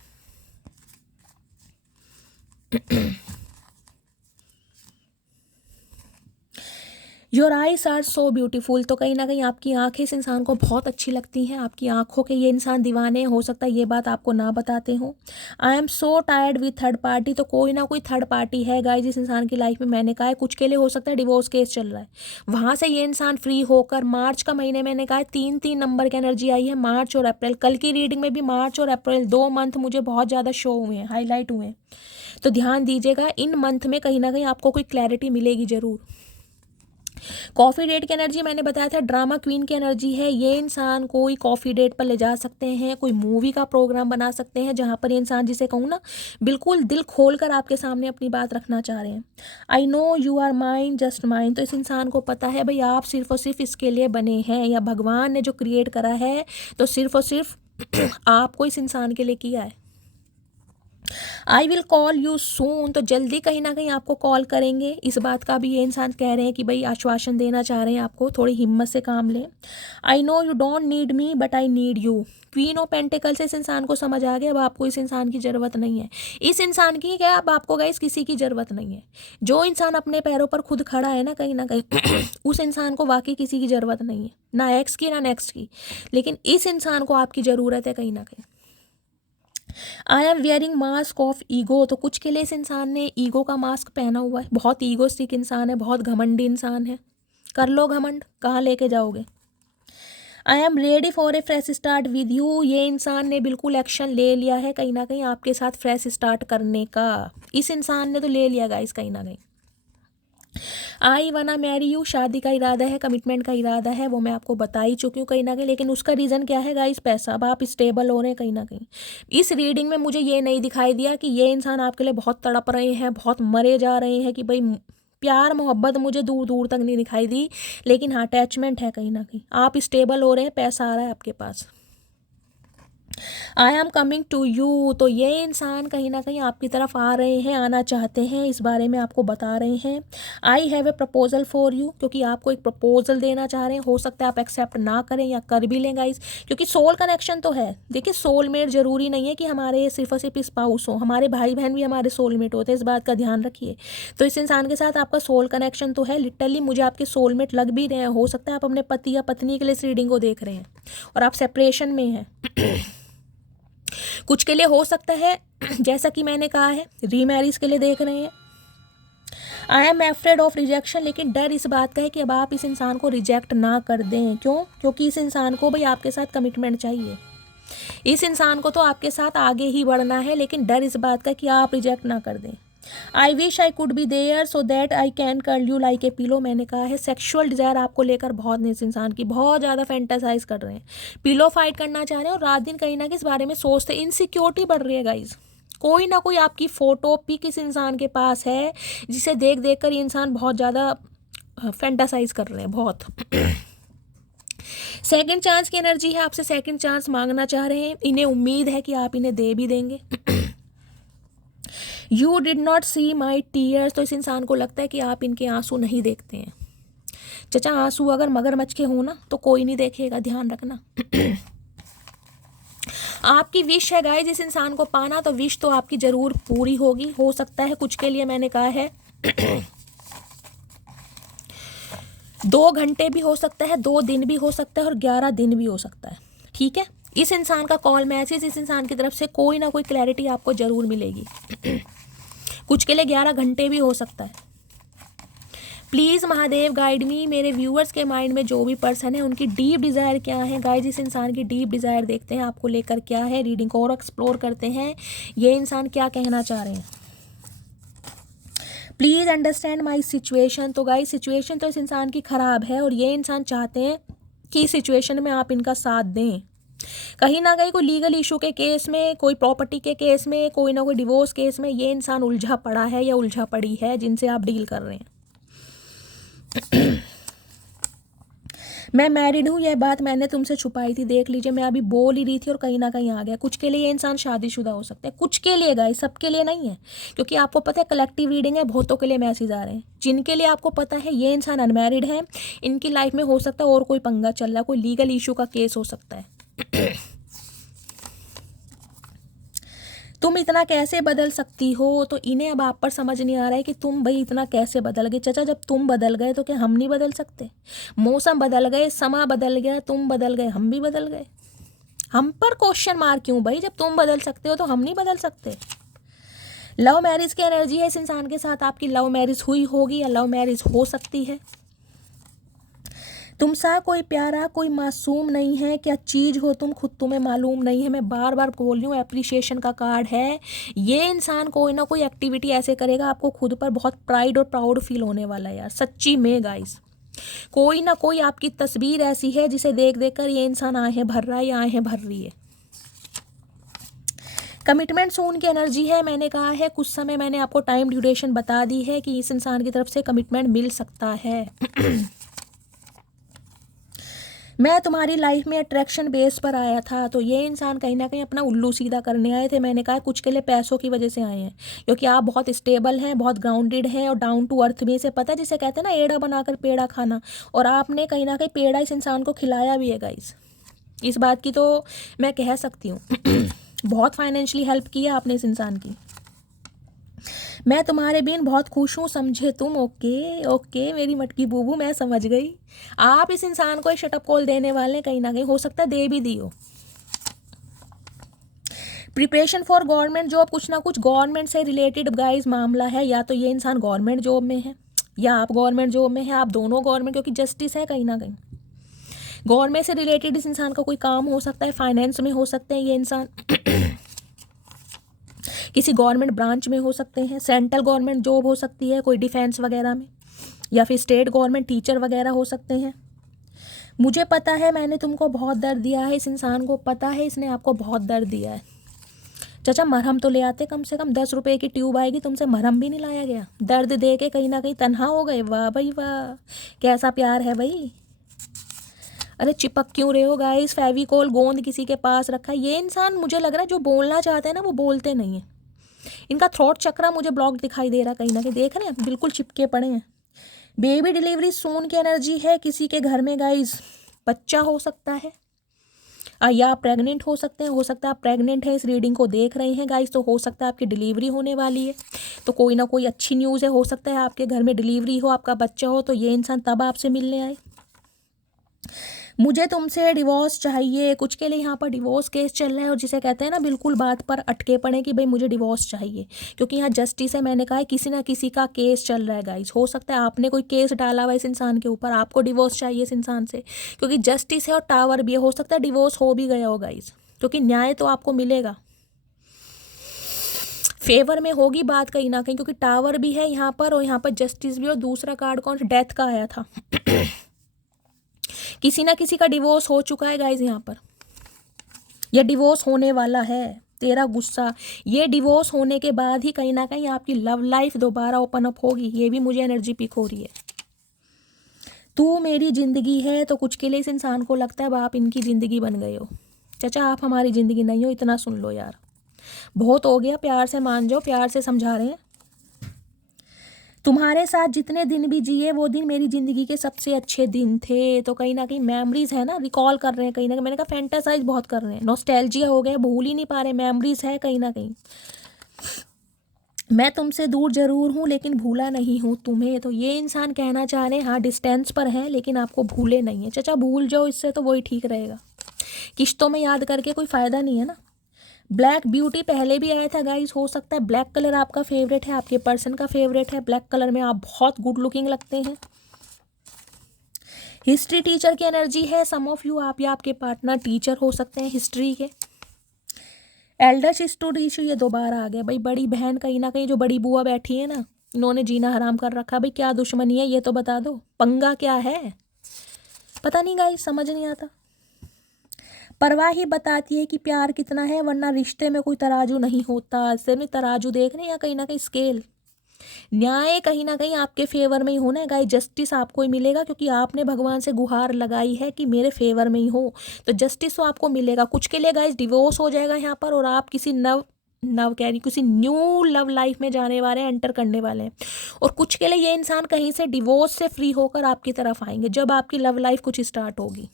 Your eyes are so beautiful, तो कहीं ना कहीं आपकी आंखें इस इंसान को बहुत अच्छी लगती हैं, आपकी आंखों के ये इंसान दीवाने। हो सकता है ये बात आपको ना बताते हो। I am so tired with third party, तो कोई ना कोई थर्ड पार्टी है गाइस इस इंसान की लाइफ में। मैंने कहा है कुछ के लिए हो सकता है डिवोर्स केस चल रहा है, वहाँ से ये इंसान फ्री होकर मार्च का महीने, मैंने कहा 3 नंबर की एनर्जी आई है, मार्च और अप्रैल। कल की रीडिंग में भी मार्च और अप्रैल 2 मंथ मुझे बहुत ज़्यादा शो हुए हैं, हाईलाइट हुए हैं, तो ध्यान दीजिएगा इन मंथ में कहीं ना कहीं आपको कोई क्लैरिटी मिलेगी ज़रूर। कॉफ़ी डेट की एनर्जी मैंने बताया था ड्रामा क्वीन की एनर्जी है। ये इंसान कोई कॉफ़ी डेट पर ले जा सकते हैं, कोई मूवी का प्रोग्राम बना सकते हैं जहाँ पर ये इंसान, जिसे कहूँ ना, बिल्कुल दिल खोल कर आपके सामने अपनी बात रखना चाह रहे हैं। I know you are mine just mine, तो इस इंसान को पता है भाई आप सिर्फ और सिर्फ इसके लिए बने हैं, या भगवान ने जो क्रिएट करा है तो सिर्फ और सिर्फ आपको इस इंसान के लिए किया है। I will call you soon, तो जल्दी कहीं ना कहीं आपको कॉल करेंगे। इस बात का भी ये इंसान कह रहे हैं कि भाई आश्वासन देना चाह रहे हैं आपको, थोड़ी हिम्मत से काम लें। आई know you don't need me but I need you. Queen of pentacle से इस इंसान को समझ आ गया अब आपको इस इंसान की ज़रूरत नहीं है। इस इंसान की क्या, अब आपको गाइस किसी की ज़रूरत नहीं है। जो इंसान अपने पैरों पर खुद खड़ा है ना कहीं उस इंसान को वाकई किसी की ज़रूरत नहीं है, ना एक्स की ना नेक्स्ट की, लेकिन इस इंसान को आपकी ज़रूरत है कहीं ना कहीं। I am wearing mask of ego, तो कुछ के लिए इस इंसान ने ईगो का मास्क पहना हुआ है। बहुत ईगोस्टिक इंसान है, बहुत घमंडी इंसान है। कर लो घमंड, कहाँ लेके जाओगे। I am ready for a fresh start with you, ये इंसान ने बिल्कुल एक्शन ले लिया है कहीं ना कहीं आपके साथ फ्रेश स्टार्ट करने का। इस इंसान ने तो ले लिया गाइस कहीं ना कहीं। आई वना मैरी यू, शादी का इरादा है, कमिटमेंट का इरादा है, वो मैं आपको बता ही चुकी हूँ कहीं ना कहीं। लेकिन उसका रीज़न क्या है गाइस, पैसा। अब आप स्टेबल हो रहे हैं कहीं ना कहीं। इस रीडिंग में मुझे ये नहीं दिखाई दिया कि ये इंसान आपके लिए बहुत तड़प रहे हैं, बहुत मरे जा रहे हैं, कि भाई प्यार मोहब्बत मुझे दूर दूर तक नहीं दिखाई दी। लेकिन हाँ अटैचमेंट है कहीं ना कहीं, आप स्टेबल हो रहे हैं, पैसा आ रहा है आपके पास। I am coming to you, तो ये इंसान कहीं ना कहीं आपकी तरफ आ रहे हैं, आना चाहते हैं, इस बारे में आपको बता रहे हैं। I have a proposal for you, क्योंकि आपको एक प्रपोजल देना चाह रहे हैं। हो सकता है आप एक्सेप्ट ना करें या कर भी लें गाइस, क्योंकि सोल कनेक्शन तो है। देखिए सोलमेट जरूरी नहीं है कि हमारे सिर्फ और सिर्फ स्पाउस हो, हमारे भाई बहन भी हमारे सोलमेट होते हैं, इस बात का ध्यान रखिए। तो इस इंसान के साथ आपका सोल कनेक्शन तो है, लिटरली मुझे आपके सोलमेट लग भी रहे हैं। हो सकता है आप अपने पति या पत्नी के लिए इस रीडिंग को देख रहे हैं और आप सेपरेशन में हैं। कुछ के लिए हो सकता है जैसा कि मैंने कहा है रीमैरिज के लिए देख रहे हैं। I am afraid of rejection, लेकिन डर इस बात का है कि अब आप इस इंसान को रिजेक्ट ना कर दें। क्यों? क्योंकि इस इंसान को भाई आपके साथ कमिटमेंट चाहिए। इस इंसान को तो आपके साथ आगे ही बढ़ना है, लेकिन डर इस बात का कि आप रिजेक्ट ना कर दें। I wish I could be there so that I can curl you like a pillow, मैंने कहा है सेक्सुअल डिज़ायर आपको लेकर बहुत इस इंसान की बहुत ज़्यादा फैंटासाइज कर रहे हैं, पिलो फाइट करना चाह रहे हैं और रात दिन कहीं ना कहीं इस बारे में सोचते। इनसिक्योरिटी बढ़ रही है गाइज, कोई ना कोई आपकी फ़ोटो पिक इस इंसान के पास है जिसे देख देख कर ये इंसान बहुत ज़्यादा फैंटासाइज कर रहे हैं बहुत। सेकंड चांस की एनर्जी है, आपसे सेकंड चांस मांगना चाह रहे हैं, इन्हें उम्मीद है कि आप इन्हें दे भी देंगे। You did not see my tears, तो इस इंसान को लगता है कि आप इनके आंसू नहीं देखते हैं। चचा आंसू अगर मगरमच्छ के हो ना तो कोई नहीं देखेगा, ध्यान रखना। आपकी विश है गाइस इस इंसान को पाना, तो विश तो आपकी जरूर पूरी होगी। हो सकता है कुछ के लिए मैंने कहा है 2 घंटे भी हो सकता है, 2 दिन भी हो सकता है और 11 दिन भी हो सकता है। ठीक है, इस इंसान का कॉल मैसेज, इस इंसान की तरफ से कोई ना कोई क्लैरिटी आपको जरूर मिलेगी। कुछ के लिए 11 घंटे भी हो सकता है। प्लीज़ महादेव गाइड मी, मेरे व्यूअर्स के माइंड में जो भी पर्सन है उनकी डीप डिज़ायर क्या है गाइज, इस इंसान की डीप डिज़ायर देखते हैं आपको लेकर क्या है, रीडिंग को और एक्सप्लोर करते हैं ये इंसान क्या कहना चाह रहे हैं। प्लीज़ अंडरस्टैंड माई सिचुएशन, तो गाइज सिचुएशन तो इस इंसान की ख़राब है और ये इंसान चाहते हैं कि इस सिचुएशन में आप इनका साथ दें। कहीं ना कहीं कोई लीगल इशू के केस में, कोई प्रॉपर्टी के केस में, कोई ना कोई डिवोर्स केस में ये इंसान उलझा पड़ा है या उलझा पड़ी है जिनसे आप डील कर रहे हैं। मैं मैरिड हूँ, यह बात मैंने तुमसे छुपाई थी, देख लीजिए मैं अभी बोल ही रही थी और कहीं ना कहीं आ गया। कुछ के लिए ये इंसान शादीशुदा हो सकता है, कुछ के लिए गाइस, सबके लिए नहीं है, क्योंकि आपको पता है कलेक्टिव रीडिंग है, बहुतों के लिए मैसेज आ रहे हैं। जिनके लिए आपको पता है ये इंसान अनमैरिड है, इनकी लाइफ में हो सकता है और कोई पंगा चल रहा है, कोई लीगल इशू का केस हो सकता है। तुम इतना कैसे बदल सकती हो, तो इन्हें अब आप पर समझ नहीं आ रहा है कि तुम भाई इतना कैसे बदल गए। चाचा जब तुम बदल गए तो क्या हम नहीं बदल सकते? मौसम बदल गए, समा बदल गया, तुम बदल गए, हम भी बदल गए। हम पर क्वेश्चन मार्क क्यों भाई? जब तुम बदल सकते हो तो हम नहीं बदल सकते। लव मैरिज की एनर्जी है इस इंसान के साथ, आपकी लव मैरिज हुई होगी या लव मैरिज हो सकती है। तुम सा कोई प्यारा, कोई मासूम नहीं है, क्या चीज़ हो तुम खुद तुम्हें मालूम नहीं है। मैं बार बार बोल रही हूँ एप्रिशिएशन का कार्ड है। ये इंसान कोई ना कोई एक्टिविटी ऐसे करेगा आपको खुद पर बहुत प्राइड और प्राउड फील होने वाला है यार, सच्ची में गाइस। कोई ना कोई आपकी तस्वीर ऐसी है जिसे देख देख कर ये इंसान आंखें भर रहा है या आंखें भर रही है। कमिटमेंट सून की एनर्जी है। मैंने कहा है कुछ समय मैंने आपको टाइम ड्यूरेशन बता दी है कि इस इंसान की तरफ से कमिटमेंट मिल सकता है। मैं तुम्हारी लाइफ में अट्रैक्शन बेस पर आया था, तो ये इंसान कहीं ना कहीं अपना उल्लू सीधा करने आए थे। मैंने कहा कुछ के लिए पैसों की वजह से आए हैं, क्योंकि आप बहुत स्टेबल हैं, बहुत ग्राउंडेड हैं और डाउन टू अर्थ में से पता है जिसे कहते हैं ना एड़ा बनाकर पेड़ा खाना, और आपने कहीं ना कहीं पेड़ा इस इंसान को खिलाया भी है गाइस। इस बात की तो मैं कह सकती हूँ। बहुत फाइनेंशियली हेल्प की है आपने इस इंसान की। मैं तुम्हारे बिन बहुत खुश हूँ, समझे तुम? ओके ओके मेरी मटकी बूबू, मैं समझ गई। आप इस इंसान को शटअप कॉल देने वाले हैं, कहीं ना कहीं हो सकता है दे भी दी हो। प्रिपरेशन फॉर गवर्नमेंट जॉब, कुछ ना कुछ गवर्नमेंट से रिलेटेड गाइस मामला है। या तो ये इंसान गवर्नमेंट जॉब में है या आप गवर्नमेंट जॉब में है, आप दोनों गवर्नमेंट, क्योंकि जस्टिस है कहीं ना कहीं। गवर्नमेंट से रिलेटेड इस इंसान का कोई काम हो सकता है, फाइनेंस में हो सकते हैं ये इंसान। किसी गवर्नमेंट ब्रांच में हो सकते हैं, सेंट्रल गवर्नमेंट जॉब हो सकती है कोई डिफेंस वगैरह में, या फिर स्टेट गवर्नमेंट टीचर वगैरह हो सकते हैं। मुझे पता है मैंने तुमको बहुत दर्द दिया है, इस इंसान को पता है इसने आपको बहुत दर्द दिया है। चाचा मरहम तो ले आते, कम से कम 10 रुपए की ट्यूब आएगी, तुमसे मरहम भी नहीं लाया गया। दर्द दे के कहीं ना कहीं तन्हा हो गए। वाह भाई वाह, कैसा प्यार है भाई। अरे चिपक क्यों रहे हो गाइस? फेविकोल गोंद किसी के पास रखा है। ये इंसान मुझे लग रहा है जो बोलना चाहते हैं ना वो बोलते नहीं है। इनका थ्रोट चक्रा मुझे ब्लॉक दिखाई दे रहा, कहीं ना कहीं देख रहे हैं बिल्कुल चिपके पड़े हैं। बेबी डिलीवरी सून की एनर्जी है किसी के घर में गाइस। बच्चा हो सकता है या आप प्रेग्नेंट हो सकते हैं। हो सकता है आप प्रेग्नेंट हैं, इस रीडिंग को देख रहे हैं गाइस, तो हो सकता है आपकी डिलीवरी होने वाली है। तो कोई ना कोई अच्छी न्यूज़ है। हो सकता है आपके घर में डिलीवरी हो, आपका बच्चा हो, तो ये इंसान तब आपसे मिलने आए। मुझे तुमसे डिवोर्स चाहिए, कुछ के लिए यहाँ पर डिवोर्स केस चल रहा है, और जिसे कहते हैं ना बिल्कुल बात पर अटके पड़े कि भाई मुझे डिवोर्स चाहिए, क्योंकि यहाँ जस्टिस है। मैंने कहा है किसी ना किसी का केस चल रहा है गाइस। हो सकता है आपने कोई केस डाला हुआ इस इंसान के ऊपर, आपको डिवोर्स चाहिए इस इंसान से, क्योंकि जस्टिस है और टावर भी है। हो सकता है डिवोर्स हो भी गया हो गाइस, क्योंकि न्याय तो आपको मिलेगा, फेवर में होगी बात कहीं ना कहीं, क्योंकि टावर भी है यहाँ पर और यहाँ पर जस्टिस भी। और दूसरा कार्ड कौन सा? डेथ का आया था। किसी ना किसी का डिवोर्स हो चुका है गाइज यहाँ पर, या डिवोर्स होने वाला है। तेरा गुस्सा, ये डिवोर्स होने के बाद ही कहीं ना कहीं आपकी लव लाइफ दोबारा ओपन अप होगी। ये भी मुझे एनर्जी पिक हो रही है। तू मेरी जिंदगी है, तो कुछ के लिए इस इंसान को लगता है आप इनकी जिंदगी बन गए हो। चाचा आप हमारी जिंदगी नहीं हो, इतना सुन लो यार, बहुत हो गया, प्यार से मान जाओ, प्यार से समझा रहे हैं। तुम्हारे साथ जितने दिन भी जिए वो दिन मेरी ज़िंदगी के सबसे अच्छे दिन थे। तो कहीं ना कहीं मेमोरीज है ना, रिकॉल कर रहे हैं कहीं ना कहीं। मैंने कहा फैंटासाइज बहुत कर रहे हैं, नॉस्टैल्जिया हो गया, भूल ही नहीं पा रहे, मेमोरीज है कहीं ना कहीं। मैं तुमसे दूर जरूर हूँ लेकिन भूला नहीं हूँ तुम्हें। तो ये इंसान कहना चाह रहे हैं हाँ डिस्टेंस पर है लेकिन आपको भूले नहीं है। चाचा भूल जाओ इससे, तो वही ठीक रहेगा। किश्तों में याद करके कोई फ़ायदा नहीं है ना। ब्लैक ब्यूटी पहले भी आया था गाइस। हो सकता है ब्लैक कलर आपका फेवरेट है, आपके पर्सन का फेवरेट है। ब्लैक कलर में आप बहुत गुड लुकिंग लगते हैं। हिस्ट्री टीचर की एनर्जी है। सम ऑफ यू, आप या आपके पार्टनर टीचर हो सकते हैं हिस्ट्री के। एल्डर सिस्टर इशू ये दोबारा आ गया भाई। बड़ी बहन कहीं ना कहीं, जो बड़ी बुआ बैठी है ना, इन्होंने जीना हराम कर रखा। भाई क्या दुश्मनी है ये तो बता दो, पंगा क्या है? पता नहीं गाइस, समझ नहीं आता। परवाह ही बताती है कि प्यार कितना है, वरना रिश्ते में कोई तराजू नहीं होता। सिर में तराजू देख रहे हैं या कहीं ना कहीं स्केल। न्याय कहीं ना कहीं आपके फेवर में ही होना है गाइस। जस्टिस आपको ही मिलेगा, क्योंकि आपने भगवान से गुहार लगाई है कि मेरे फेवर में ही हो, तो जस्टिस तो आपको मिलेगा। कुछ के लिए गाइस डिवोर्स हो जाएगा यहाँ पर, और आप किसी नव कह रही किसी न्यू लव लाइफ में जाने वाले हैं, एंटर करने वाले हैं। और कुछ के लिए ये इंसान कहीं से डिवोर्स से फ्री होकर आपकी तरफ आएंगे जब आपकी लव लाइफ कुछ स्टार्ट होगी।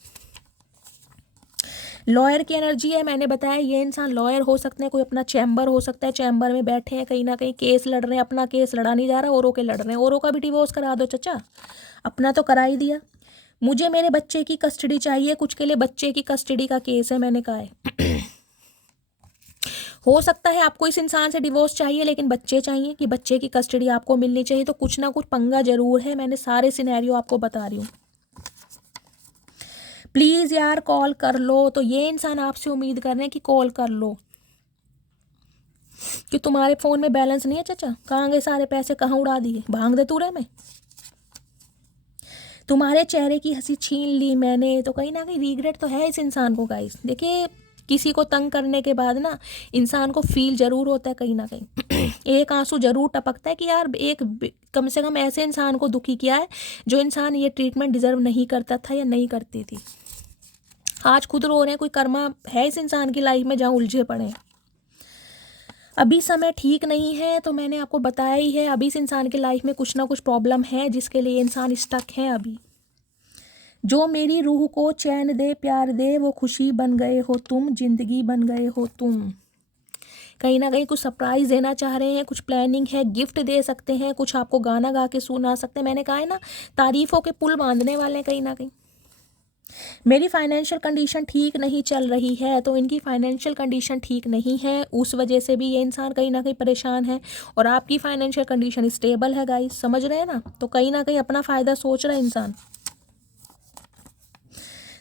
लॉयर की एनर्जी है। मैंने बताया ये इंसान लॉयर हो सकते हैं, कोई अपना चैम्बर हो सकता है, चैम्बर में बैठे हैं, कहीं ना कहीं केस लड़ रहे हैं। अपना केस लड़ा नहीं जा रहा, औरों के लड़ रहे हैं। औरों का भी डिवोर्स करा दो चाचा, अपना तो करा ही दिया। मुझे मेरे बच्चे की कस्टडी चाहिए, कुछ के लिए बच्चे की कस्टडी का केस है। मैंने कहा है हो सकता है आपको इस इंसान से डिवोर्स चाहिए लेकिन बच्चे चाहिए, कि बच्चे की कस्टडी आपको मिलनी चाहिए। तो कुछ ना कुछ पंगा जरूर है। मैंने सारे सिनेरियो आपको बता रही हूँ। प्लीज़ यार कॉल कर लो। तो ये इंसान आपसे उम्मीद कर रहे हैं कि कॉल कर लो, कि तुम्हारे फ़ोन में बैलेंस नहीं है चाचा, कहाँ गए सारे पैसे, कहाँ उड़ा दिए, भांग दे तूरे में। तुम्हारे चेहरे की हंसी छीन ली मैंने, तो कहीं ना कहीं रिग्रेट तो है इस इंसान को गाइस। देखिए किसी को तंग करने के बाद ना इंसान को फील ज़रूर होता है कहीं ना कहीं एक आंसू ज़रूर टपकता है कि यार कम से कम ऐसे इंसान को दुखी किया है जो इंसान ये ट्रीटमेंट डिज़र्व नहीं करता था या नहीं करती थी। आज खुद रो रहे हैं, कोई कर्मा है इस इंसान की लाइफ में जहाँ उलझे पड़े हैं। अभी समय ठीक नहीं है, तो मैंने आपको बताया ही है, अभी इस इंसान की लाइफ में कुछ ना कुछ प्रॉब्लम है जिसके लिए इंसान स्टक है अभी। जो मेरी रूह को चैन दे प्यार दे, वो खुशी बन गए हो तुम, जिंदगी बन गए हो तुम। कहीं ना कहीं कुछ सरप्राइज देना चाह रहे हैं, कुछ प्लानिंग है, गिफ्ट दे सकते हैं, कुछ आपको गाना गा के सुना सकते हैं। मैंने कहा है ना, तारीफों के पुल बांधने वाले हैं कहीं ना कहीं। मेरी फाइनेंशियल कंडीशन ठीक नहीं चल रही है, तो इनकी फाइनेंशियल कंडीशन ठीक नहीं है, उस वजह से भी ये इंसान कहीं ना कहीं परेशान है। और आपकी फाइनेंशियल कंडीशन स्टेबल है गाइस, समझ रहे हैं ना, तो कहीं ना कहीं अपना फ़ायदा सोच रहा है इंसान।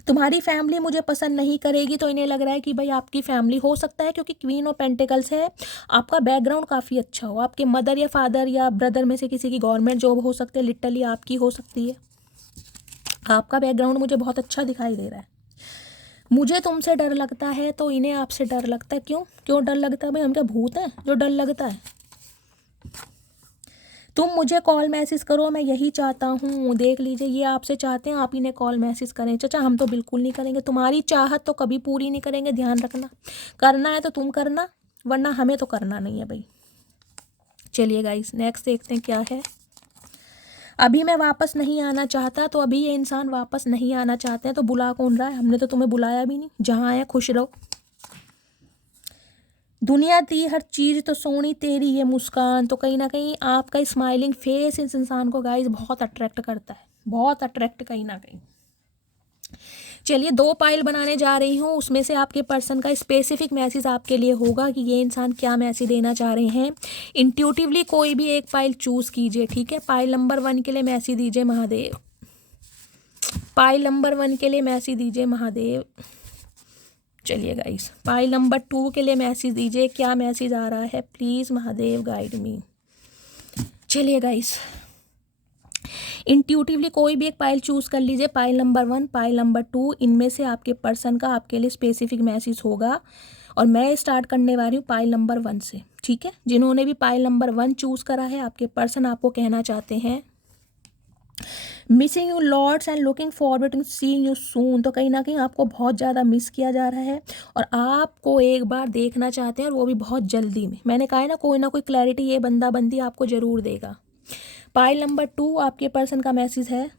तुम्हारी फैमिली मुझे पसंद नहीं करेगी, तो इन्हें लग रहा है कि भाई आपकी फैमिली हो सकता है, क्योंकि क्वीन ऑफ पेंटिकल्स है, आपका बैकग्राउंड काफ़ी अच्छा हो, आपके मदर या फादर या ब्रदर में से किसी की गवर्नमेंट जॉब हो सकती है, लिटरली आपकी हो सकती है। आपका बैकग्राउंड मुझे बहुत अच्छा दिखाई दे रहा है। मुझे तुमसे डर लगता है, तो इन्हें आपसे डर लगता है। क्यों डर लगता है भाई, हम क्या भूत हैं जो डर लगता है। तुम मुझे कॉल मैसेज करो, मैं यही चाहता हूँ। देख लीजिए, ये आपसे चाहते हैं आप इन्हें कॉल मैसेज करें। चाचा हम तो बिल्कुल नहीं करेंगे, तुम्हारी चाहत तो कभी पूरी नहीं करेंगे, ध्यान रखना। करना है तो तुम करना, वरना हमें तो करना नहीं है भाई। चलिए गाइस नेक्स्ट देखते हैं क्या है। अभी मैं वापस नहीं आना चाहता, तो अभी ये इंसान वापस नहीं आना चाहते हैं, तो बुला कौन रहा है, हमने तो तुम्हें बुलाया भी नहीं। जहाँ आए खुश रहो। दुनिया दी हर चीज़ तो सोनी तेरी ये मुस्कान, तो कहीं ना कहीं आपका स्माइलिंग फेस इस इंसान को गाइस बहुत अट्रैक्ट करता है, बहुत अट्रैक्ट कहीं ना कहीं। चलिए 2 पाइल बनाने जा रही हूँ, उसमें से आपके पर्सन का स्पेसिफिक मैसेज आपके लिए होगा कि ये इंसान क्या मैसेज देना चाह रहे हैं। इंट्यूटिवली कोई भी एक पाइल चूज़ कीजिए, ठीक है। पाइल नंबर 1 के लिए मैसेज दीजिए महादेव। पाइल नंबर 1 के लिए मैसेज दीजिए महादेव। चलिए गाइस पाइल नंबर 2 के लिए मैसेज दीजिए, क्या मैसेज आ रहा है प्लीज़ महादेव गाइड मी। चलिए गाइस इंट्यूटिवली कोई भी एक पाइल चूज़ कर लीजिए, पाइल नंबर 1, पाइल नंबर 2, इनमें से आपके पर्सन का आपके लिए स्पेसिफिक मैसेज होगा। और मैं स्टार्ट करने वाली हूँ पाइल नंबर 1 से, ठीक है। जिन्होंने भी पाइल नंबर 1 चूज़ करा है, आपके पर्सन आपको कहना चाहते हैं missing you lots and looking forward to seeing you soon, तो कहीं ना कहीं आपको बहुत ज़्यादा मिस किया जा रहा है और आपको एक बार देखना चाहते हैं, और वो भी बहुत जल्दी में। मैंने कहा है ना कोई क्लैरिटी ये बंदा बंदी आपको ज़रूर देगा। पाइल नंबर 2 आपके पर्सन का मैसेज है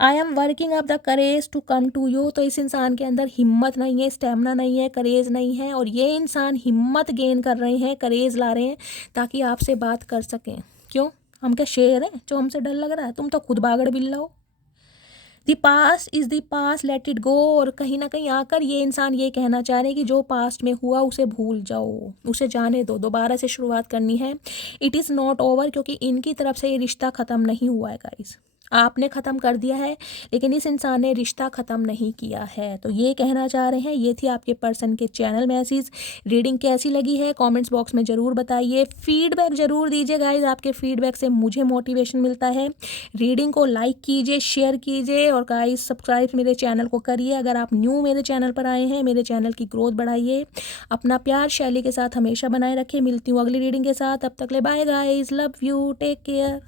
I am working up the courage to come to you, तो इस इंसान के अंदर हिम्मत नहीं है, स्टेमिना नहीं है, करेज नहीं है, और ये इंसान हिम्मत गेन कर रहे हैं, करेज ला रहे हैं ताकि आपसे बात कर सकें। क्यों, हम क्या शेर हैं जो हमसे डर लग रहा है, तुम तो खुद बागड़ बिल्ला हो। The past is the past, let it go, और कहीं ना कहीं आकर ये इंसान ये कहना चाह रहे हैं कि जो पास्ट में हुआ उसे भूल जाओ, उसे जाने दो, दोबारा से शुरुआत करनी है। इट इज़ नॉट ओवर, क्योंकि इनकी तरफ से ये रिश्ता ख़त्म नहीं हुआ है गाइस, आपने ख़त्म कर दिया है, लेकिन इस इंसान ने रिश्ता ख़त्म नहीं किया है, तो ये कहना चाह रहे हैं। ये थी आपके पर्सन के चैनल मैसेज। रीडिंग कैसी लगी है कमेंट्स बॉक्स में ज़रूर बताइए, फीडबैक ज़रूर दीजिए गाइज, आपके फीडबैक से मुझे मोटिवेशन मिलता है। रीडिंग को लाइक कीजिए, शेयर कीजिए, और गाइज सब्सक्राइब मेरे चैनल को करिए। अगर आप न्यू मेरे चैनल पर आए हैं, मेरे चैनल की ग्रोथ बढ़ाइए। अपना प्यार शैली के साथ हमेशा बनाए रखिए। मिलती हूँ अगली रीडिंग के साथ, तब तक ले bye guys, love you, take care.